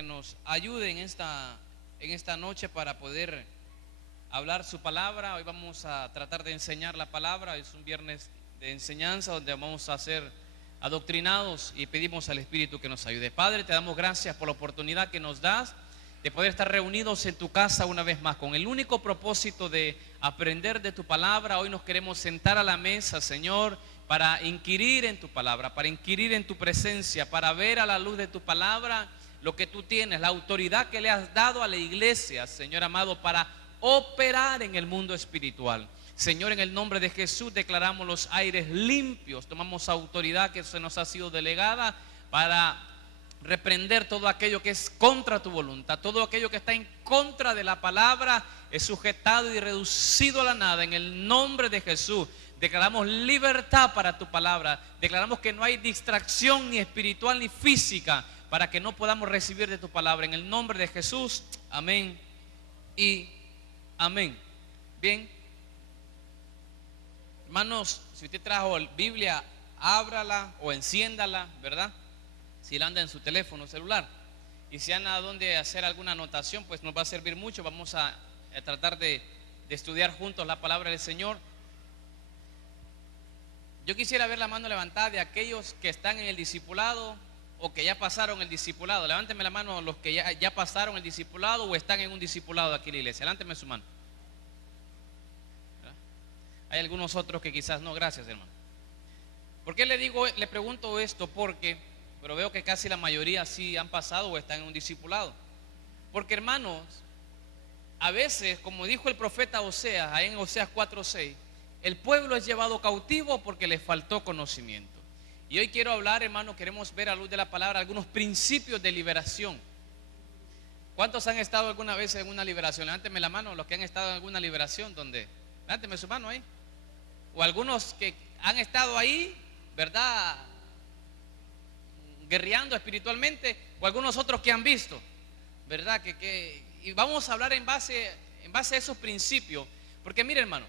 que nos ayude en esta noche para poder hablar su palabra. Hoy vamos a tratar de enseñar la palabra. Es un viernes de enseñanza donde vamos a ser adoctrinados y pedimos al Espíritu que nos ayude. Padre, te damos gracias por la oportunidad que nos das de poder estar reunidos en tu casa una vez más con el único propósito de aprender de tu palabra. Hoy nos queremos sentar a la mesa, Señor, para inquirir en tu palabra, para inquirir en tu presencia, para ver a la luz de tu palabra lo que tú tienes, la autoridad que le has dado a la iglesia, Señor amado, para operar en el mundo espiritual. Señor, en el nombre de Jesús declaramos los aires limpios, tomamos autoridad que se nos ha sido delegada para reprender todo aquello que es contra tu voluntad, todo aquello que está en contra de la palabra es sujetado y reducido a la nada. En el nombre de Jesús declaramos libertad para tu palabra, declaramos que no hay distracción ni espiritual ni física para que no podamos recibir de tu palabra. En el nombre de Jesús, amén y amén. Bien, hermanos, si usted trajo Biblia, ábrala o enciéndala, ¿verdad? Si él anda en su teléfono celular, y si anda a dónde hacer alguna anotación, pues nos va a servir mucho. Vamos a tratar de estudiar juntos la palabra del Señor. Yo quisiera ver la mano levantada de aquellos que están en el discipulado o que ya pasaron el discipulado. Levánteme la mano los que ya pasaron el discipulado o están en un discipulado aquí en la iglesia. Levánteme su mano. Hay algunos otros que quizás no. Gracias, hermano. ¿Por qué le pregunto esto? Pero veo que casi la mayoría sí han pasado o están en un discipulado. Porque, hermanos, a veces, como dijo el profeta Oseas, ahí en Oseas 4:6, el pueblo es llevado cautivo porque le faltó conocimiento. Y hoy quiero hablar, hermano, queremos ver a luz de la palabra algunos principios de liberación. ¿Cuántos han estado alguna vez en una liberación? Levánteme la mano los que han estado en alguna liberación. Levánteme su mano ahí. O algunos que han estado ahí, ¿verdad?, guerreando espiritualmente, o algunos otros que han visto, ¿verdad? Y vamos a hablar en base a esos principios. Porque mire, hermano,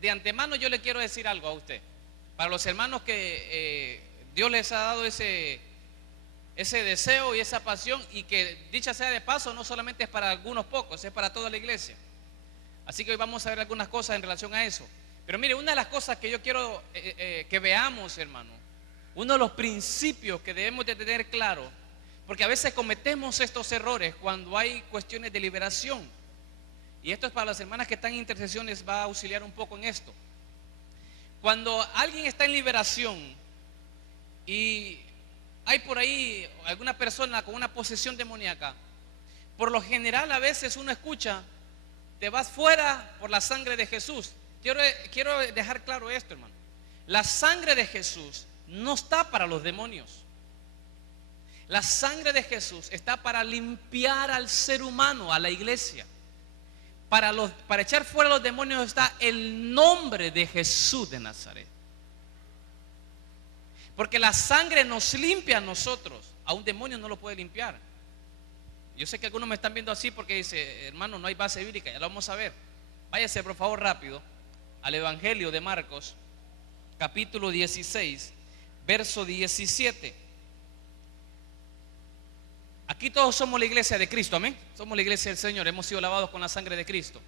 de antemano yo le quiero decir algo a usted. Para los hermanos que Dios les ha dado ese deseo y esa pasión, y que dicha sea de paso, no solamente es para algunos pocos, es para toda la iglesia. Así que hoy vamos a ver algunas cosas en relación a eso. Pero mire, una de las cosas que yo quiero que veamos, hermano, uno de los principios que debemos de tener claro, porque a veces cometemos estos errores cuando hay cuestiones de liberación, y esto es para las hermanas que están en intercesión, les va a auxiliar un poco en esto. Cuando alguien está en liberación y hay por ahí alguna persona con una posesión demoníaca, por lo general a veces uno escucha: te vas fuera por la sangre de Jesús. Quiero dejar claro esto, hermano. La sangre de Jesús no está para los demonios. La sangre de Jesús está para limpiar al ser humano, a la iglesia. Para echar fuera a los demonios está el nombre de Jesús de Nazaret. Porque la sangre nos limpia a nosotros. A un demonio no lo puede limpiar. Yo sé que algunos me están viendo así porque dice: hermano, no hay base bíblica. Ya lo vamos a ver. Váyase por favor rápido al Evangelio de Marcos, capítulo 16, verso 17. Aquí todos somos la iglesia de Cristo, amén. Somos la iglesia del Señor, hemos sido lavados con la sangre de Cristo.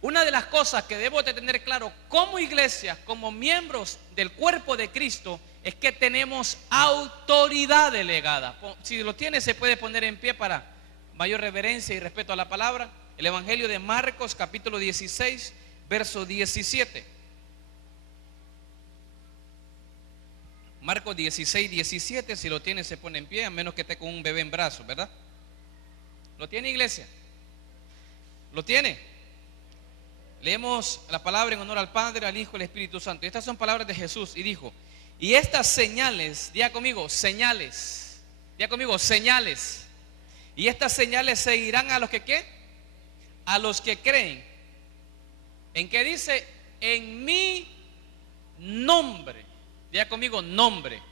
Una de las cosas que debo de tener claro como iglesia, como miembros del cuerpo de Cristo, es que tenemos autoridad delegada. Si lo tiene, se puede poner en pie para mayor reverencia y respeto a la palabra. El Evangelio de Marcos, capítulo 16, verso 17. Marcos 16, 17, si lo tiene se pone en pie, a menos que esté con un bebé en brazos, ¿verdad? ¿Lo tiene, iglesia? ¿Lo tiene? Leemos la palabra en honor al Padre, al Hijo y al Espíritu Santo. Estas son palabras de Jesús y dijo: y estas señales, diga conmigo, señales. Diga conmigo, señales. Y estas señales seguirán a los que ¿qué? A los que creen. ¿En qué dice? En mi nombre. Diga conmigo, nombre.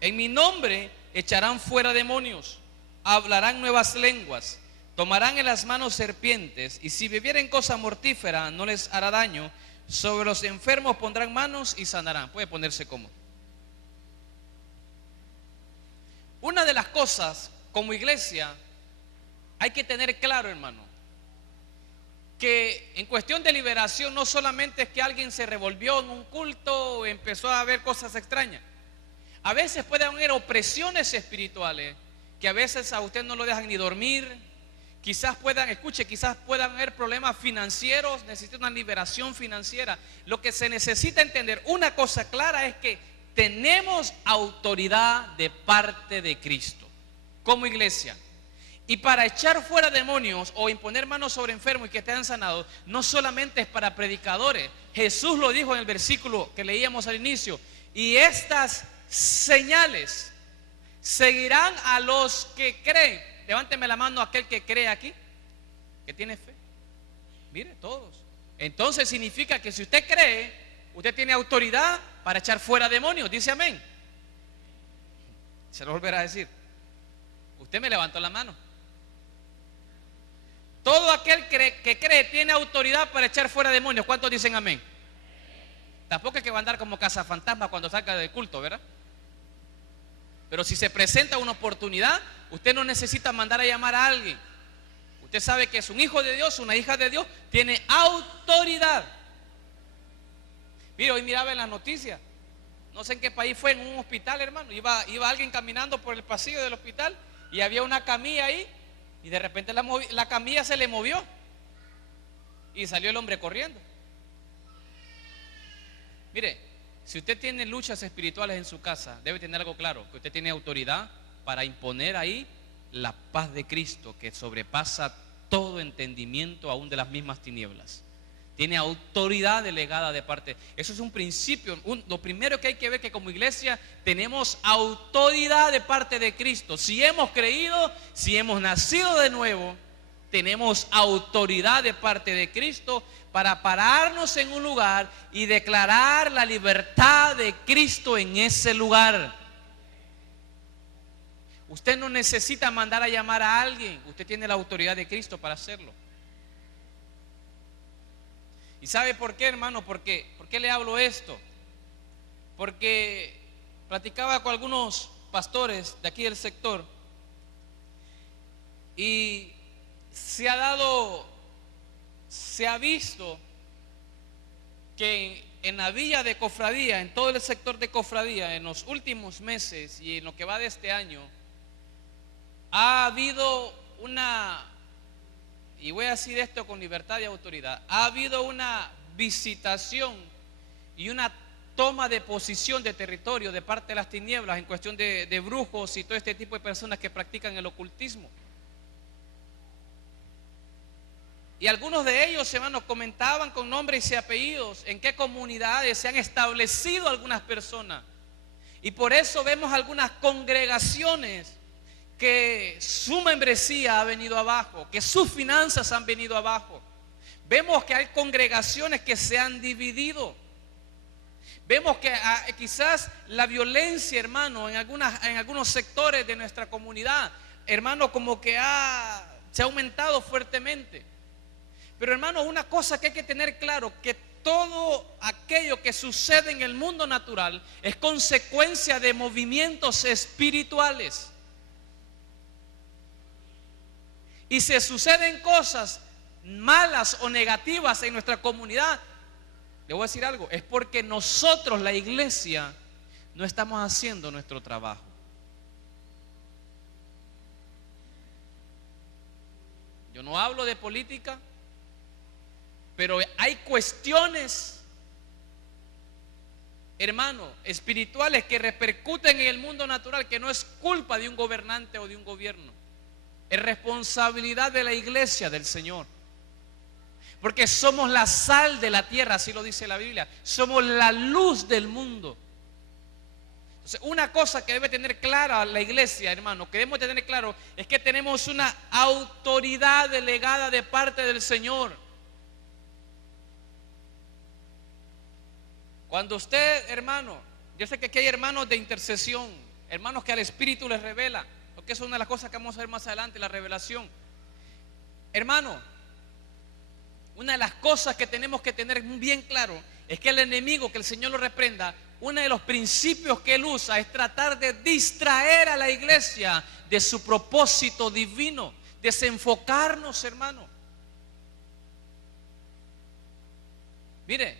En mi nombre echarán fuera demonios, hablarán nuevas lenguas, tomarán en las manos serpientes, y si bebieren cosa mortífera no les hará daño. Sobre los enfermos pondrán manos y sanarán. Puede ponerse cómodo. Una de las cosas como iglesia, hay que tener claro, hermano, que en cuestión de liberación no solamente es que alguien se revolvió en un culto o empezó a ver cosas extrañas. A veces puede haber opresiones espirituales que a veces a usted no lo dejan ni dormir. Quizás puedan haber problemas financieros, necesita una liberación financiera. Lo que se necesita entender, una cosa clara es que tenemos autoridad de parte de Cristo como iglesia. Y para echar fuera demonios o imponer manos sobre enfermos y que estén sanados, no solamente es para predicadores. Jesús lo dijo en el versículo que leíamos al inicio. Y estas señales seguirán a los que creen. Levánteme la mano aquel que cree aquí, que tiene fe. Mire, todos. Entonces significa que si usted cree, usted tiene autoridad para echar fuera demonios. Dice amén. Se lo volverá a decir. Usted me levantó la mano. Todo aquel que cree tiene autoridad para echar fuera demonios. ¿Cuántos dicen amén? Tampoco es que va a andar como cazafantasma cuando salga del culto, ¿verdad? Pero si se presenta una oportunidad, usted no necesita mandar a llamar a alguien. Usted sabe que es un hijo de Dios, una hija de Dios, tiene autoridad. Mire, hoy miraba en las noticias, no sé en qué país fue, en un hospital, hermano. Iba alguien caminando por el pasillo del hospital y había una camilla ahí y de repente la camilla se le movió y salió el hombre corriendo. Mire, si usted tiene luchas espirituales en su casa, debe tener algo claro, que usted tiene autoridad para imponer ahí la paz de Cristo que sobrepasa todo entendimiento aún de las mismas tinieblas. Tiene autoridad delegada de parte. Eso es un principio. Lo primero que hay que ver, que como iglesia tenemos autoridad de parte de Cristo. Si hemos creído, si hemos nacido de nuevo, tenemos autoridad de parte de Cristo para pararnos en un lugar y declarar la libertad de Cristo en ese lugar. Usted no necesita mandar a llamar a alguien, usted tiene la autoridad de Cristo para hacerlo. ¿Y sabe por qué, hermano? ¿Por qué le hablo esto? Porque platicaba con algunos pastores de aquí del sector y se ha visto que en la villa de cofradía, en todo el sector de cofradía, en los últimos meses y en lo que va de este año, ha habido y voy a decir esto con libertad y autoridad, ha habido una visitación y una toma de posición de territorio de parte de las tinieblas en cuestión de brujos y todo este tipo de personas que practican el ocultismo. Y algunos de ellos, hermanos, comentaban con nombres y apellidos en qué comunidades se han establecido algunas personas. Y por eso vemos algunas congregaciones que su membresía ha venido abajo, que sus finanzas han venido abajo. Vemos que hay congregaciones que se han dividido. Vemos que quizás la violencia, hermano, en algunos sectores de nuestra comunidad, hermano, como que se ha aumentado fuertemente. Pero, hermano, una cosa que hay que tener claro, que todo aquello que sucede en el mundo natural es consecuencia de movimientos espirituales. Y si suceden cosas malas o negativas en nuestra comunidad, le voy a decir algo, es porque nosotros, la iglesia, no estamos haciendo nuestro trabajo. Yo no hablo de política, pero hay cuestiones, hermano, espirituales que repercuten en el mundo natural, que no es culpa de un gobernante o de un gobierno. Es responsabilidad de la iglesia del Señor. Porque somos la sal de la tierra, así lo dice la Biblia. Somos la luz del mundo. Entonces, una cosa que debe tener clara la iglesia, hermano, que debemos tener claro, es que tenemos una autoridad delegada de parte del Señor. Cuando usted, hermano, yo sé que aquí hay hermanos de intercesión, hermanos que al Espíritu les revela, porque eso es una de las cosas que vamos a ver más adelante, la revelación. Hermano, una de las cosas que tenemos que tener bien claro es que el enemigo, que el Señor lo reprenda, uno de los principios que él usa es tratar de distraer a la iglesia de su propósito divino, desenfocarnos, hermano. Mire,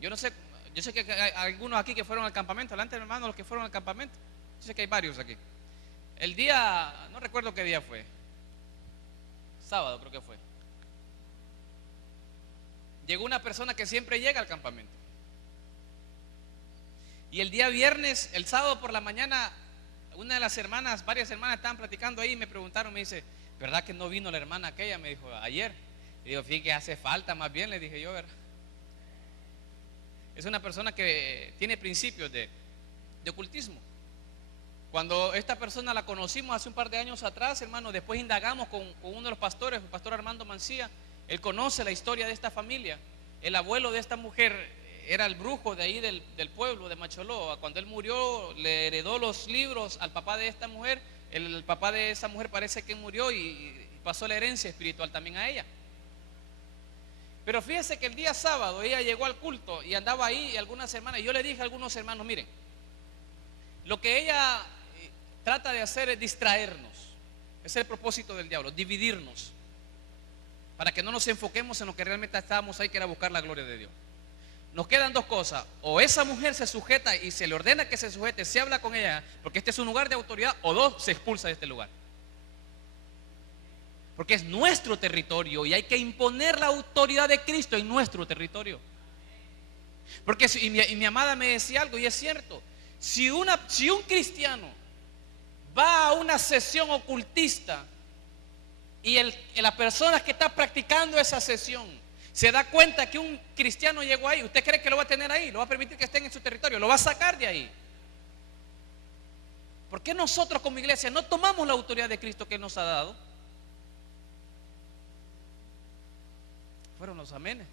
yo no sé, yo sé que hay algunos aquí que fueron al campamento. Adelante, hermano, los que fueron al campamento. Yo sé que hay varios aquí. El día, no recuerdo qué día fue, sábado creo que fue. Llegó una persona que siempre llega al campamento. Y el día viernes, el sábado por la mañana, una de las hermanas, varias hermanas estaban platicando ahí y me preguntaron, me dice, ¿verdad que no vino la hermana aquella? Me dijo, ayer. Y digo, fíjate que hace falta, más bien, le dije yo, ¿verdad? Es una persona que tiene principios de ocultismo. Cuando esta persona la conocimos hace un par de años atrás, hermano, después indagamos con uno de los pastores, el pastor Armando Mancía. Él conoce la historia de esta familia. El abuelo de esta mujer era el brujo de ahí del pueblo de Macholó. Cuando él murió, le heredó los libros al papá de esta mujer. El papá de esa mujer parece que murió y pasó la herencia espiritual también a ella. Pero fíjese que el día sábado ella llegó al culto y andaba ahí, y algunas hermanas, y yo le dije a algunos hermanos, miren, lo que ella trata de hacer es distraernos. Ese es el propósito del diablo, dividirnos, para que no nos enfoquemos en lo que realmente estábamos ahí, que era buscar la gloria de Dios. Nos quedan dos cosas: o esa mujer se sujeta y se le ordena que se sujete, se habla con ella, porque este es un lugar de autoridad, o dos, se expulsa de este lugar. Porque es nuestro territorio y hay que imponer la autoridad de Cristo en nuestro territorio. Porque y mi amada me decía algo, y es cierto: si un cristiano va a una sesión ocultista y la persona que está practicando esa sesión se da cuenta que un cristiano llegó ahí, ¿usted cree que lo va a tener ahí? ¿Lo va a permitir que esté en su territorio? ¿Lo va a sacar de ahí? ¿Por qué nosotros como iglesia no tomamos la autoridad de Cristo que Él nos ha dado? Fueron los amenes.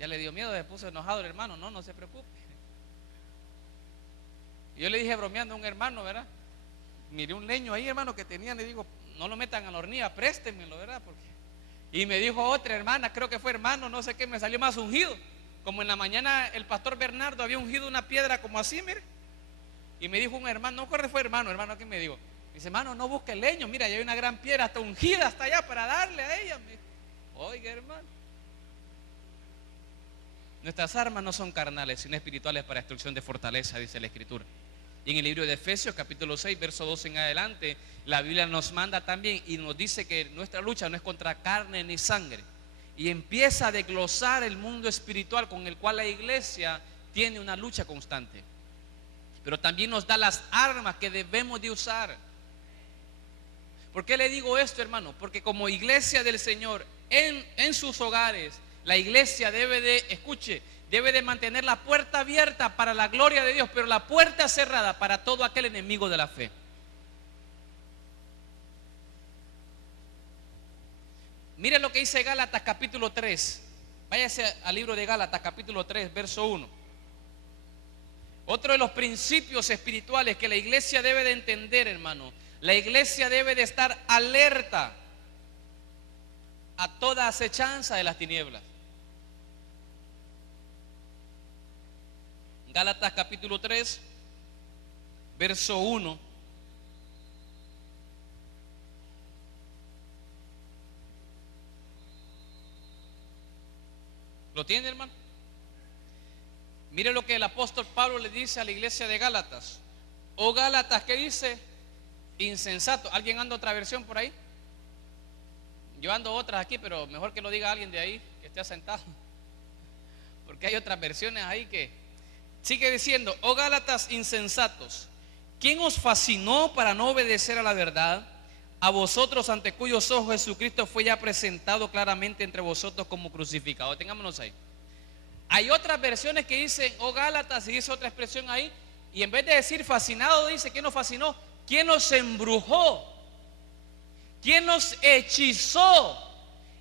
Ya le dio miedo, se puso enojado el hermano. No se preocupe. Yo le dije bromeando a un hermano, ¿verdad? Miré un leño ahí, hermano, que tenían. Le digo, no lo metan a la hornilla, préstemelo, ¿verdad? Y me dijo otra hermana, creo que fue hermano, no sé qué, me salió más ungido. Como en la mañana el pastor Bernardo había ungido una piedra como así, mire. Y me dijo un hermano, no recuerdo, fue hermano que me dijo. Dice, hermano, no busque leño, mira, ya hay una gran piedra hasta ungida hasta allá para darle a ella. Oiga, hermano, nuestras armas no son carnales, sino espirituales, para destrucción de fortaleza, dice la Escritura. Y en el libro de Efesios capítulo 6 verso 12 en adelante, la Biblia nos manda también y nos dice que nuestra lucha no es contra carne ni sangre. Y empieza a desglosar el mundo espiritual con el cual la iglesia tiene una lucha constante. Pero también nos da las armas que debemos de usar. ¿Por qué le digo esto, hermano? Porque como iglesia del Señor, en sus hogares, la iglesia debe de mantener la puerta abierta para la gloria de Dios, pero la puerta cerrada para todo aquel enemigo de la fe. Mire lo que dice Gálatas capítulo 3. Váyase al libro de Gálatas capítulo 3 verso 1. Otro de los principios espirituales que la iglesia debe de entender, hermano: la iglesia debe de estar alerta a toda acechanza de las tinieblas. Gálatas capítulo 3 verso 1. ¿Lo tiene, hermano? Mire lo que el apóstol Pablo le dice a la iglesia de Gálatas. Oh Gálatas, ¿qué dice? Insensato. ¿Alguien anda otra versión por ahí? Yo ando otras aquí, pero mejor que lo diga alguien de ahí que esté sentado, porque hay otras versiones ahí que sigue diciendo: oh Gálatas insensatos, ¿quién os fascinó para no obedecer a la verdad? A vosotros, ante cuyos ojos Jesucristo fue ya presentado claramente entre vosotros como crucificado. Tengámonos ahí. Hay otras versiones que dicen oh Gálatas, y dice otra expresión ahí, y en vez de decir fascinado, dice: ¿quién nos fascinó? ¿Quién nos embrujó? ¿Quién nos hechizó?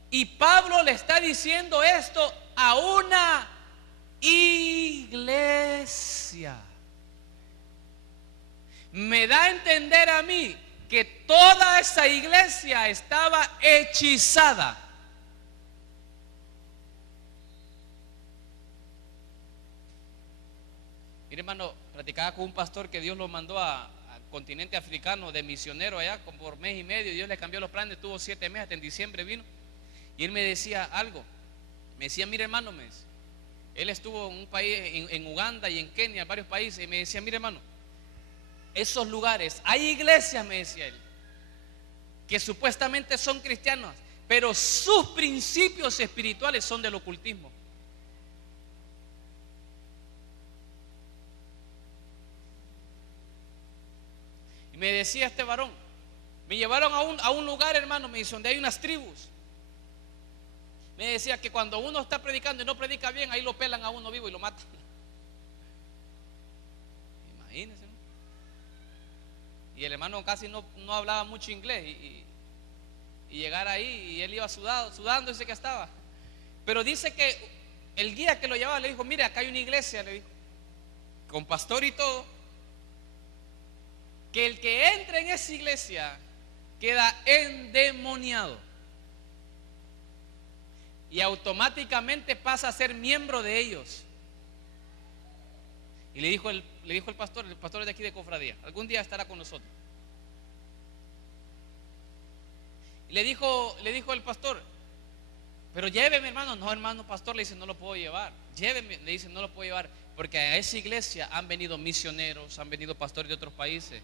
Y Pablo le está diciendo esto a una iglesia. Me da a entender a mí que toda esa iglesia estaba hechizada. Mire, hermano, platicaba con un pastor que Dios lo mandó al continente africano de misionero allá como por mes y medio. Dios le cambió los planes, tuvo 7 meses, hasta en diciembre vino. Y él me decía algo. Me decía, mire, hermano, él estuvo en un país, en Uganda y en Kenia, en varios países. Y me decía, mire, hermano, esos lugares, hay iglesias, me decía él, que supuestamente son cristianas, pero sus principios espirituales son del ocultismo. Y me decía este varón, me llevaron a un lugar, hermano, me dice, donde hay unas tribus. Me decía que cuando uno está predicando y no predica bien, ahí lo pelan a uno vivo y lo matan. Imagínense, ¿no? Y el hermano casi no hablaba mucho inglés y llegar ahí y él iba sudando, dice que estaba. Pero dice que el guía que lo llevaba le dijo, mire, acá hay una iglesia, le dijo, con pastor y todo, que el que entre en esa iglesia queda endemoniado y automáticamente pasa a ser miembro de ellos. Y le dijo el pastor es de aquí de Cofradía, algún día estará con nosotros. Y le dijo el pastor, pero lléveme, hermano. No, hermano pastor, le dice, no lo puedo llevar. Lléveme, le dice, no lo puedo llevar, porque a esa iglesia han venido misioneros, han venido pastores de otros países,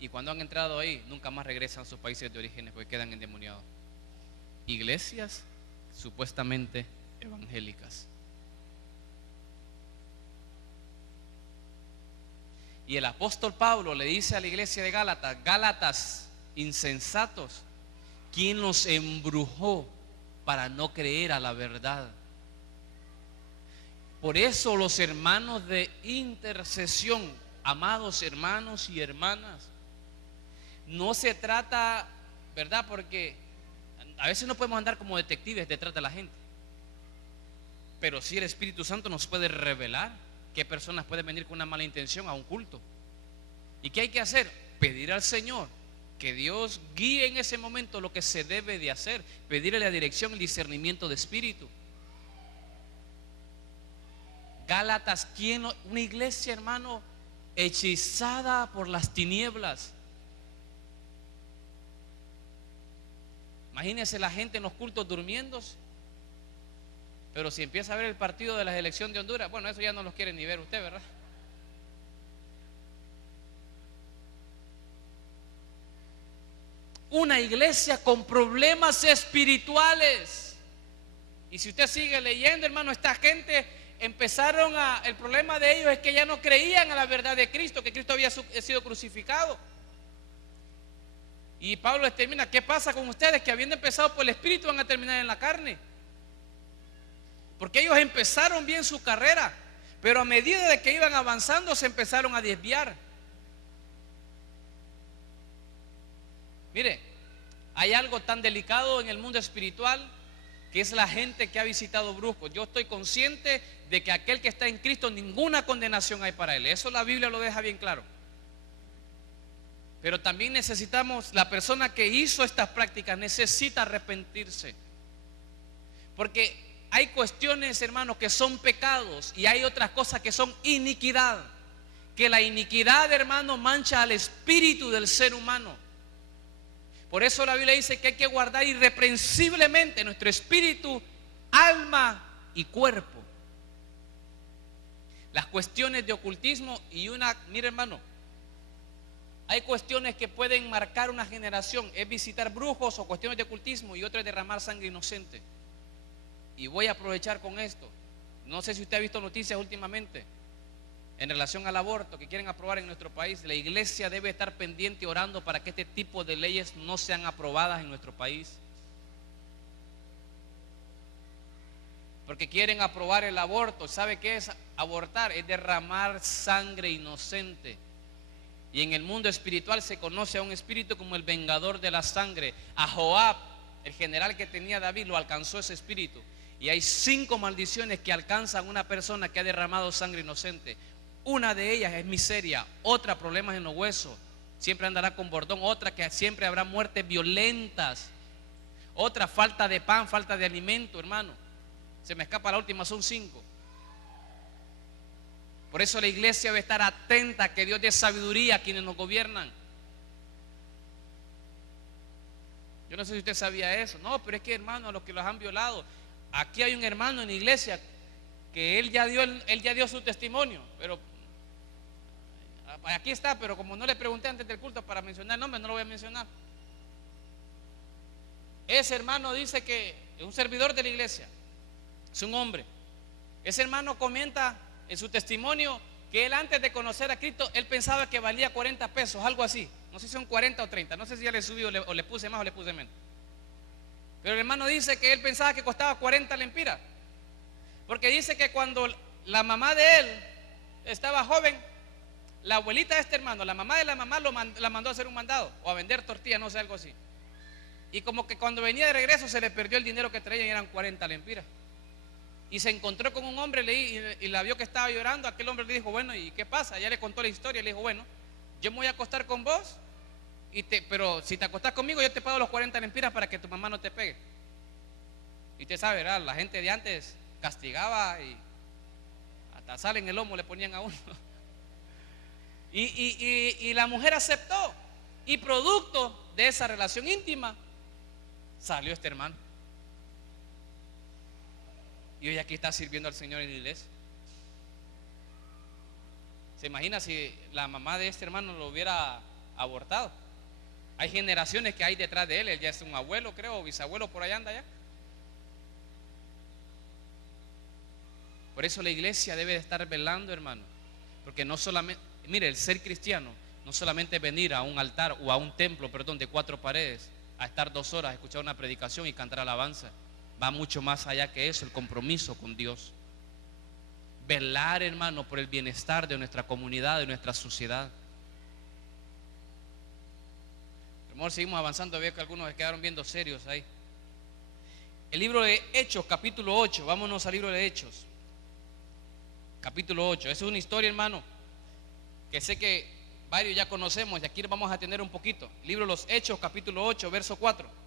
y cuando han entrado ahí, nunca más regresan a sus países de origen porque quedan endemoniados. Iglesias supuestamente evangélicas. Y el apóstol Pablo le dice a la iglesia de Gálatas, Gálatas insensatos, ¿quién los embrujó para no creer a la verdad? Por eso los hermanos de intercesión, amados hermanos y hermanas, no se trata, ¿verdad? Porque a veces no podemos andar como detectives detrás de la gente, pero sí el Espíritu Santo nos puede revelar qué personas pueden venir con una mala intención a un culto. ¿Y qué hay que hacer? Pedir al Señor que Dios guíe en ese momento lo que se debe de hacer, pedirle la dirección, el discernimiento de espíritu. Gálatas, ¿quién? Una iglesia, hermano, hechizada por las tinieblas. Imagínense la gente en los cultos durmiendo. Pero si empieza a ver el partido de la selección de Honduras, bueno, eso ya no los quiere ni ver usted, ¿verdad? Una iglesia con problemas espirituales. Y si usted sigue leyendo, hermano, esta gente el problema de ellos es que ya no creían a la verdad de Cristo, que Cristo había sido crucificado. Y Pablo determina, ¿qué pasa con ustedes que habiendo empezado por el Espíritu van a terminar en la carne? Porque ellos empezaron bien su carrera, pero a medida de que iban avanzando se empezaron a desviar. Mire, hay algo tan delicado en el mundo espiritual que es la gente que ha visitado brujos. Yo estoy consciente de que aquel que está en Cristo, ninguna condenación hay para él. Eso la Biblia lo deja bien claro. Pero también necesitamos, la persona que hizo estas prácticas necesita arrepentirse. Porque hay cuestiones, hermanos, que son pecados y hay otras cosas que son iniquidad. Que la iniquidad, hermano, mancha al espíritu del ser humano. Por eso la Biblia dice que hay que guardar irreprensiblemente nuestro espíritu, alma y cuerpo. Las cuestiones de ocultismo mire, hermano, hay cuestiones que pueden marcar una generación, es visitar brujos o cuestiones de ocultismo, y otra es derramar sangre inocente. Y voy a aprovechar con esto. No sé si usted ha visto noticias últimamente en relación al aborto que quieren aprobar en nuestro país. La iglesia debe estar pendiente orando para que este tipo de leyes no sean aprobadas en nuestro país. Porque quieren aprobar el aborto. ¿Sabe qué es abortar? Es derramar sangre inocente. Y en el mundo espiritual se conoce a un espíritu como el vengador de la sangre. A Joab, el general que tenía David, lo alcanzó ese espíritu. Y hay 5 maldiciones que alcanzan a una persona que ha derramado sangre inocente. Una de ellas es miseria, otra problemas en los huesos, siempre andará con bordón, otra que siempre habrá muertes violentas, otra falta de pan, falta de alimento, hermano. Se me escapa la última, son 5. Por eso la iglesia debe estar atenta a que Dios dé sabiduría a quienes nos gobiernan. Yo no sé si usted sabía eso. No, pero es que, hermano, a los que los han violado, aquí hay un hermano en la iglesia que él ya dio su testimonio, pero aquí está, pero como no le pregunté antes del culto para mencionar el nombre, no lo voy a mencionar. Ese hermano dice que es un servidor de la iglesia, es un hombre. Ese hermano comenta en su testimonio que él, antes de conocer a Cristo, él pensaba que valía 40 pesos, algo así. No sé si son 40 o 30, no sé si ya le subí o le puse más o le puse menos. Pero el hermano dice que él pensaba que costaba 40 lempiras, porque dice que cuando la mamá de él estaba joven, la abuelita de este hermano, la mamá de la mamá la mandó a hacer un mandado o a vender tortillas, no sé, algo así. Y como que cuando venía de regreso se le perdió el dinero que traía y eran 40 lempiras. Y se encontró con un hombre y la vio que estaba llorando. Aquel hombre le dijo, bueno, ¿y qué pasa? Ya le contó la historia. Le dijo, bueno, yo me voy a acostar con vos, pero si te acostás conmigo yo te pago los 40 lempiras para que tu mamá no te pegue. Y usted sabe, ¿verdad? La gente de antes castigaba y hasta sal en el lomo le ponían a uno. Y la mujer aceptó. Y producto de esa relación íntima salió este hermano. Y hoy aquí está sirviendo al Señor en la iglesia. ¿Se imagina si la mamá de este hermano lo hubiera abortado? Hay generaciones que hay detrás de él. Él ya es un abuelo, creo, o bisabuelo, por allá anda ya. Por eso la iglesia debe de estar velando, hermano. Porque no solamente, mire, el ser cristiano no solamente es venir a un altar o a un templo, perdón, de 4 paredes, a estar 2 horas, a escuchar una predicación y cantar alabanza. Va mucho más allá que eso, el compromiso con Dios. Velar, hermano, por el bienestar de nuestra comunidad, de nuestra sociedad. Hermano, seguimos avanzando. Veo que algunos se quedaron viendo serios ahí. El libro de Hechos, capítulo 8. Vámonos al libro de Hechos, capítulo 8. Esa es una historia, hermano, que sé que varios ya conocemos y aquí vamos a atender un poquito. Libro de los Hechos, capítulo 8, verso 4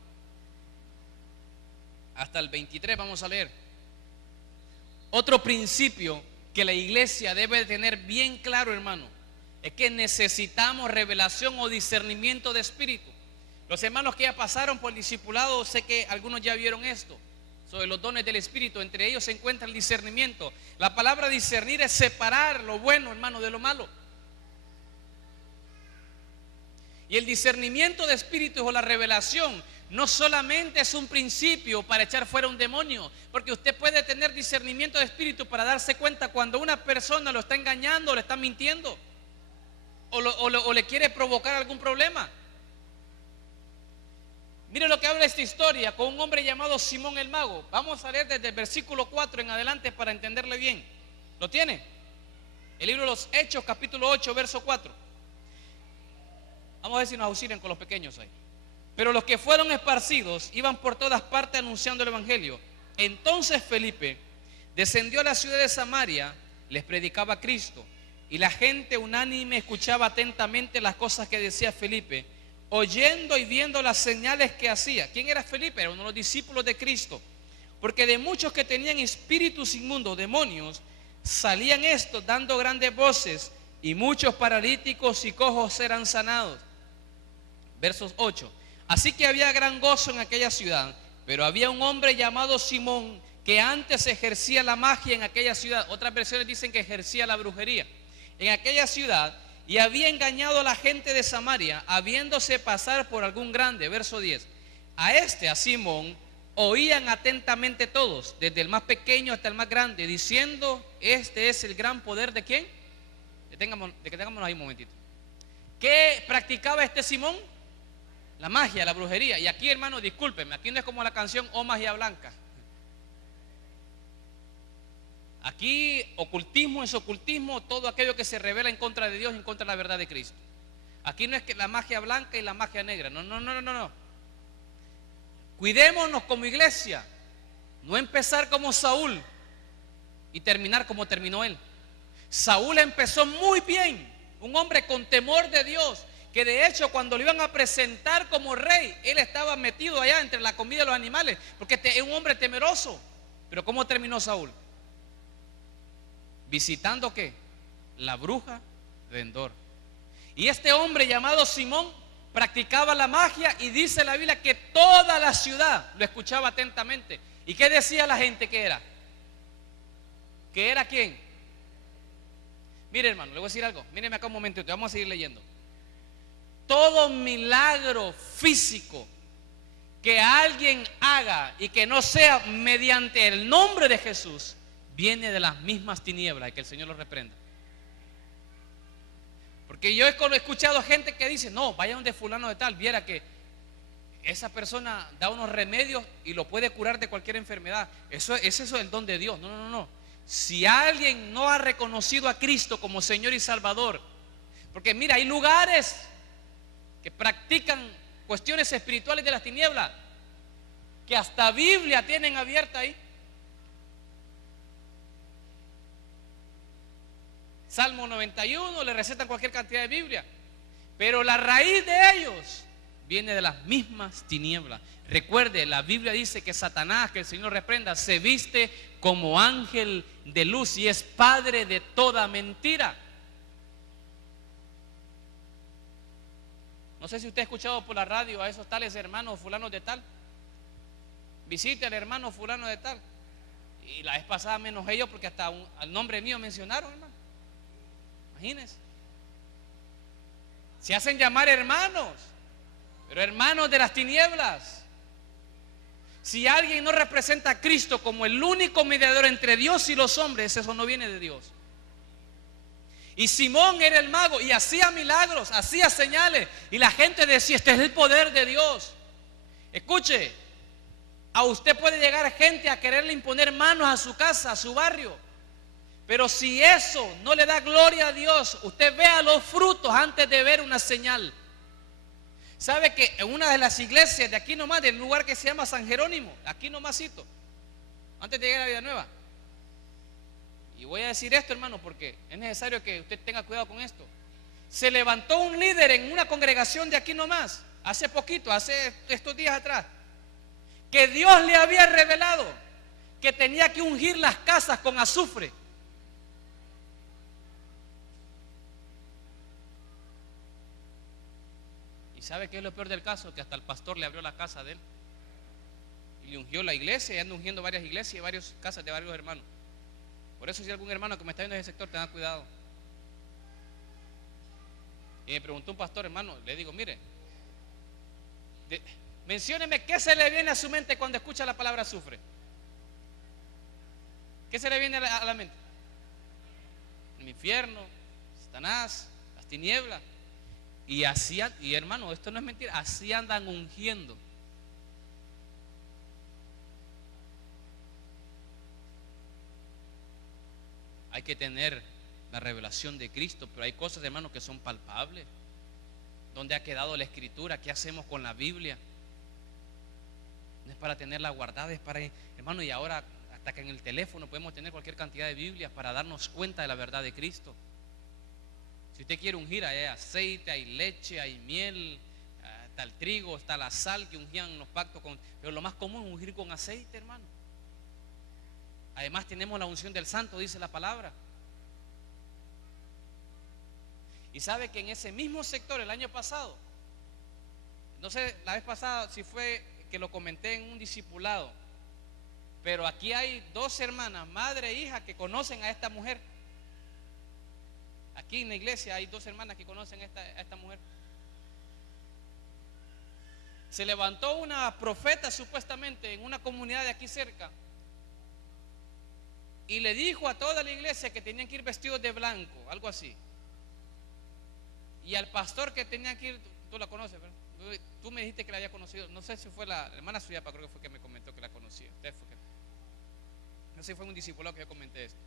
hasta el 23 vamos a leer. Otro principio que la iglesia debe tener bien claro, hermano, es que necesitamos revelación o discernimiento de espíritu. Los hermanos que ya pasaron por el discipulado, sé que algunos ya vieron esto, sobre los dones del espíritu. Entre ellos se encuentra el discernimiento. La palabra discernir es separar lo bueno, hermano, de lo malo. Y el discernimiento de espíritus o la revelación no solamente es un principio para echar fuera un demonio, porque usted puede tener discernimiento de espíritu para darse cuenta cuando una persona lo está engañando o le está mintiendo o le quiere provocar algún problema. Mire lo que habla esta historia con un hombre llamado Simón el Mago. Vamos a leer desde el versículo 4 en adelante para entenderle bien. ¿Lo tiene? El libro de los Hechos, capítulo 8, verso 4. Vamos a ver si nos auxilian con los pequeños ahí. Pero los que fueron esparcidos iban por todas partes anunciando el evangelio. Entonces Felipe descendió a la ciudad de Samaria, les predicaba a Cristo, y la gente unánime escuchaba atentamente las cosas que decía Felipe, oyendo y viendo las señales que hacía. ¿Quién era Felipe? Era uno de los discípulos de Cristo. Porque de muchos que tenían espíritus inmundos, demonios, salían estos dando grandes voces, y muchos paralíticos y cojos eran sanados. Versos 8. Así que había gran gozo en aquella ciudad, pero había un hombre llamado Simón que antes ejercía la magia en aquella ciudad. Otras versiones dicen que ejercía la brujería en aquella ciudad, y había engañado a la gente de Samaria, habiéndose pasar por algún grande. Verso 10. A Simón, oían atentamente todos, desde el más pequeño hasta el más grande, diciendo, este es el gran poder ¿de quién? Detengámonos ahí un momentito. ¿Qué practicaba este Simón? La magia, la brujería. Y aquí, hermano, discúlpenme, aquí no es como la canción O Magia Blanca. Aquí ocultismo es ocultismo, todo aquello que se revela en contra de Dios, en contra de la verdad de Cristo. Aquí no es que la magia blanca y la magia negra, no. Cuidémonos como iglesia, no empezar como Saúl y terminar como terminó él. Saúl empezó muy bien, un hombre con temor de Dios, que de hecho cuando lo iban a presentar como rey, él estaba metido allá entre la comida de los animales, porque es un hombre temeroso. Pero ¿cómo terminó Saúl? ¿Visitando qué? la bruja de Endor. Y este hombre llamado Simón practicaba la magia y dice la Biblia que toda la ciudad lo escuchaba atentamente. ¿Y qué decía la gente que era? ¿Que era quién? Mire, hermano, le voy a decir algo. Míreme acá un momentito, vamos a seguir leyendo. Todo milagro físico que alguien haga y que no sea mediante el nombre de Jesús, viene de las mismas tinieblas, y que el Señor lo reprenda. Porque yo he escuchado gente que dice: no, vaya donde fulano de tal, viera que esa persona da unos remedios y lo puede curar de cualquier enfermedad. Eso es el don de Dios. No. Si alguien no ha reconocido a Cristo como Señor y Salvador, porque mira, hay lugares que practican cuestiones espirituales de las tinieblas, que hasta Biblia tienen abierta ahí. Salmo 91, le recetan cualquier cantidad de Biblia, pero la raíz de ellos viene de las mismas tinieblas. Recuerde, la Biblia dice que Satanás, que el Señor reprenda, se viste como ángel de luz y es padre de toda mentira. No sé si usted ha escuchado por la radio a esos tales hermanos fulanos de tal. Visite al hermano fulano de tal. Y la vez pasada me enojé yo porque hasta al nombre mío mencionaron, hermano. Imagínense. Se hacen llamar hermanos, pero hermanos de las tinieblas. Si alguien no representa a Cristo como el único mediador entre Dios y los hombres, eso no viene de Dios. Y Simón era el mago y hacía milagros, hacía señales, y la gente decía: este es el poder de Dios. Escuche, a usted puede llegar gente a quererle imponer manos a su casa, a su barrio, pero si eso no le da gloria a Dios, usted vea los frutos antes de ver una señal. ¿Sabe que en una de las iglesias de aquí nomás, del lugar que se llama San Jerónimo, aquí nomásito, antes de llegar a Vida Nueva? Y voy a decir esto, hermano, porque es necesario que usted tenga cuidado con esto. Se levantó un líder en una congregación de aquí nomás, hace poquito, hace estos días atrás, que Dios le había revelado que tenía que ungir las casas con azufre. ¿Y sabe qué es lo peor del caso? Que hasta el pastor le abrió la casa de él y le ungió la iglesia, y anda ungiendo varias iglesias y varias casas de varios hermanos. Por eso, si hay algún hermano que me está viendo en ese sector, tenga cuidado. Y me preguntó un pastor: hermano, le digo, mire, mencióneme qué se le viene a su mente cuando escucha la palabra azufre. ¿Qué se le viene a la mente? El infierno, Satanás, las tinieblas. Y así, y hermano, esto no es mentira, así andan ungiendo. Hay que tener la revelación de Cristo, pero hay cosas, hermano, que son palpables. ¿Dónde ha quedado la escritura? ¿Qué hacemos con la Biblia? No es para tenerla guardada, es para, hermano, y ahora hasta que en el teléfono podemos tener cualquier cantidad de Biblias para darnos cuenta de la verdad de Cristo. Si usted quiere ungir, hay aceite, hay leche, hay miel, está el trigo, está la sal que ungían los pactos con, pero lo más común es ungir con aceite, hermano. Además tenemos la unción del santo, dice la palabra. Y sabe que en ese mismo sector el año pasado, no sé la vez pasada si fue que lo comenté en un discipulado, pero aquí hay dos hermanas, madre e hija, que conocen a esta mujer. Aquí en la iglesia hay dos hermanas que conocen a esta mujer. Se levantó una profeta supuestamente en una comunidad de aquí cerca y le dijo a toda la iglesia que tenían que ir vestidos de blanco, algo así. Y al pastor que tenía que ir, tú la conoces, ¿verdad? Tú me dijiste que la había conocido, no sé si fue la hermana Suyapa, creo que fue que me comentó que la conocía. Usted fue que, no sé si fue un discipulado que yo comenté esto,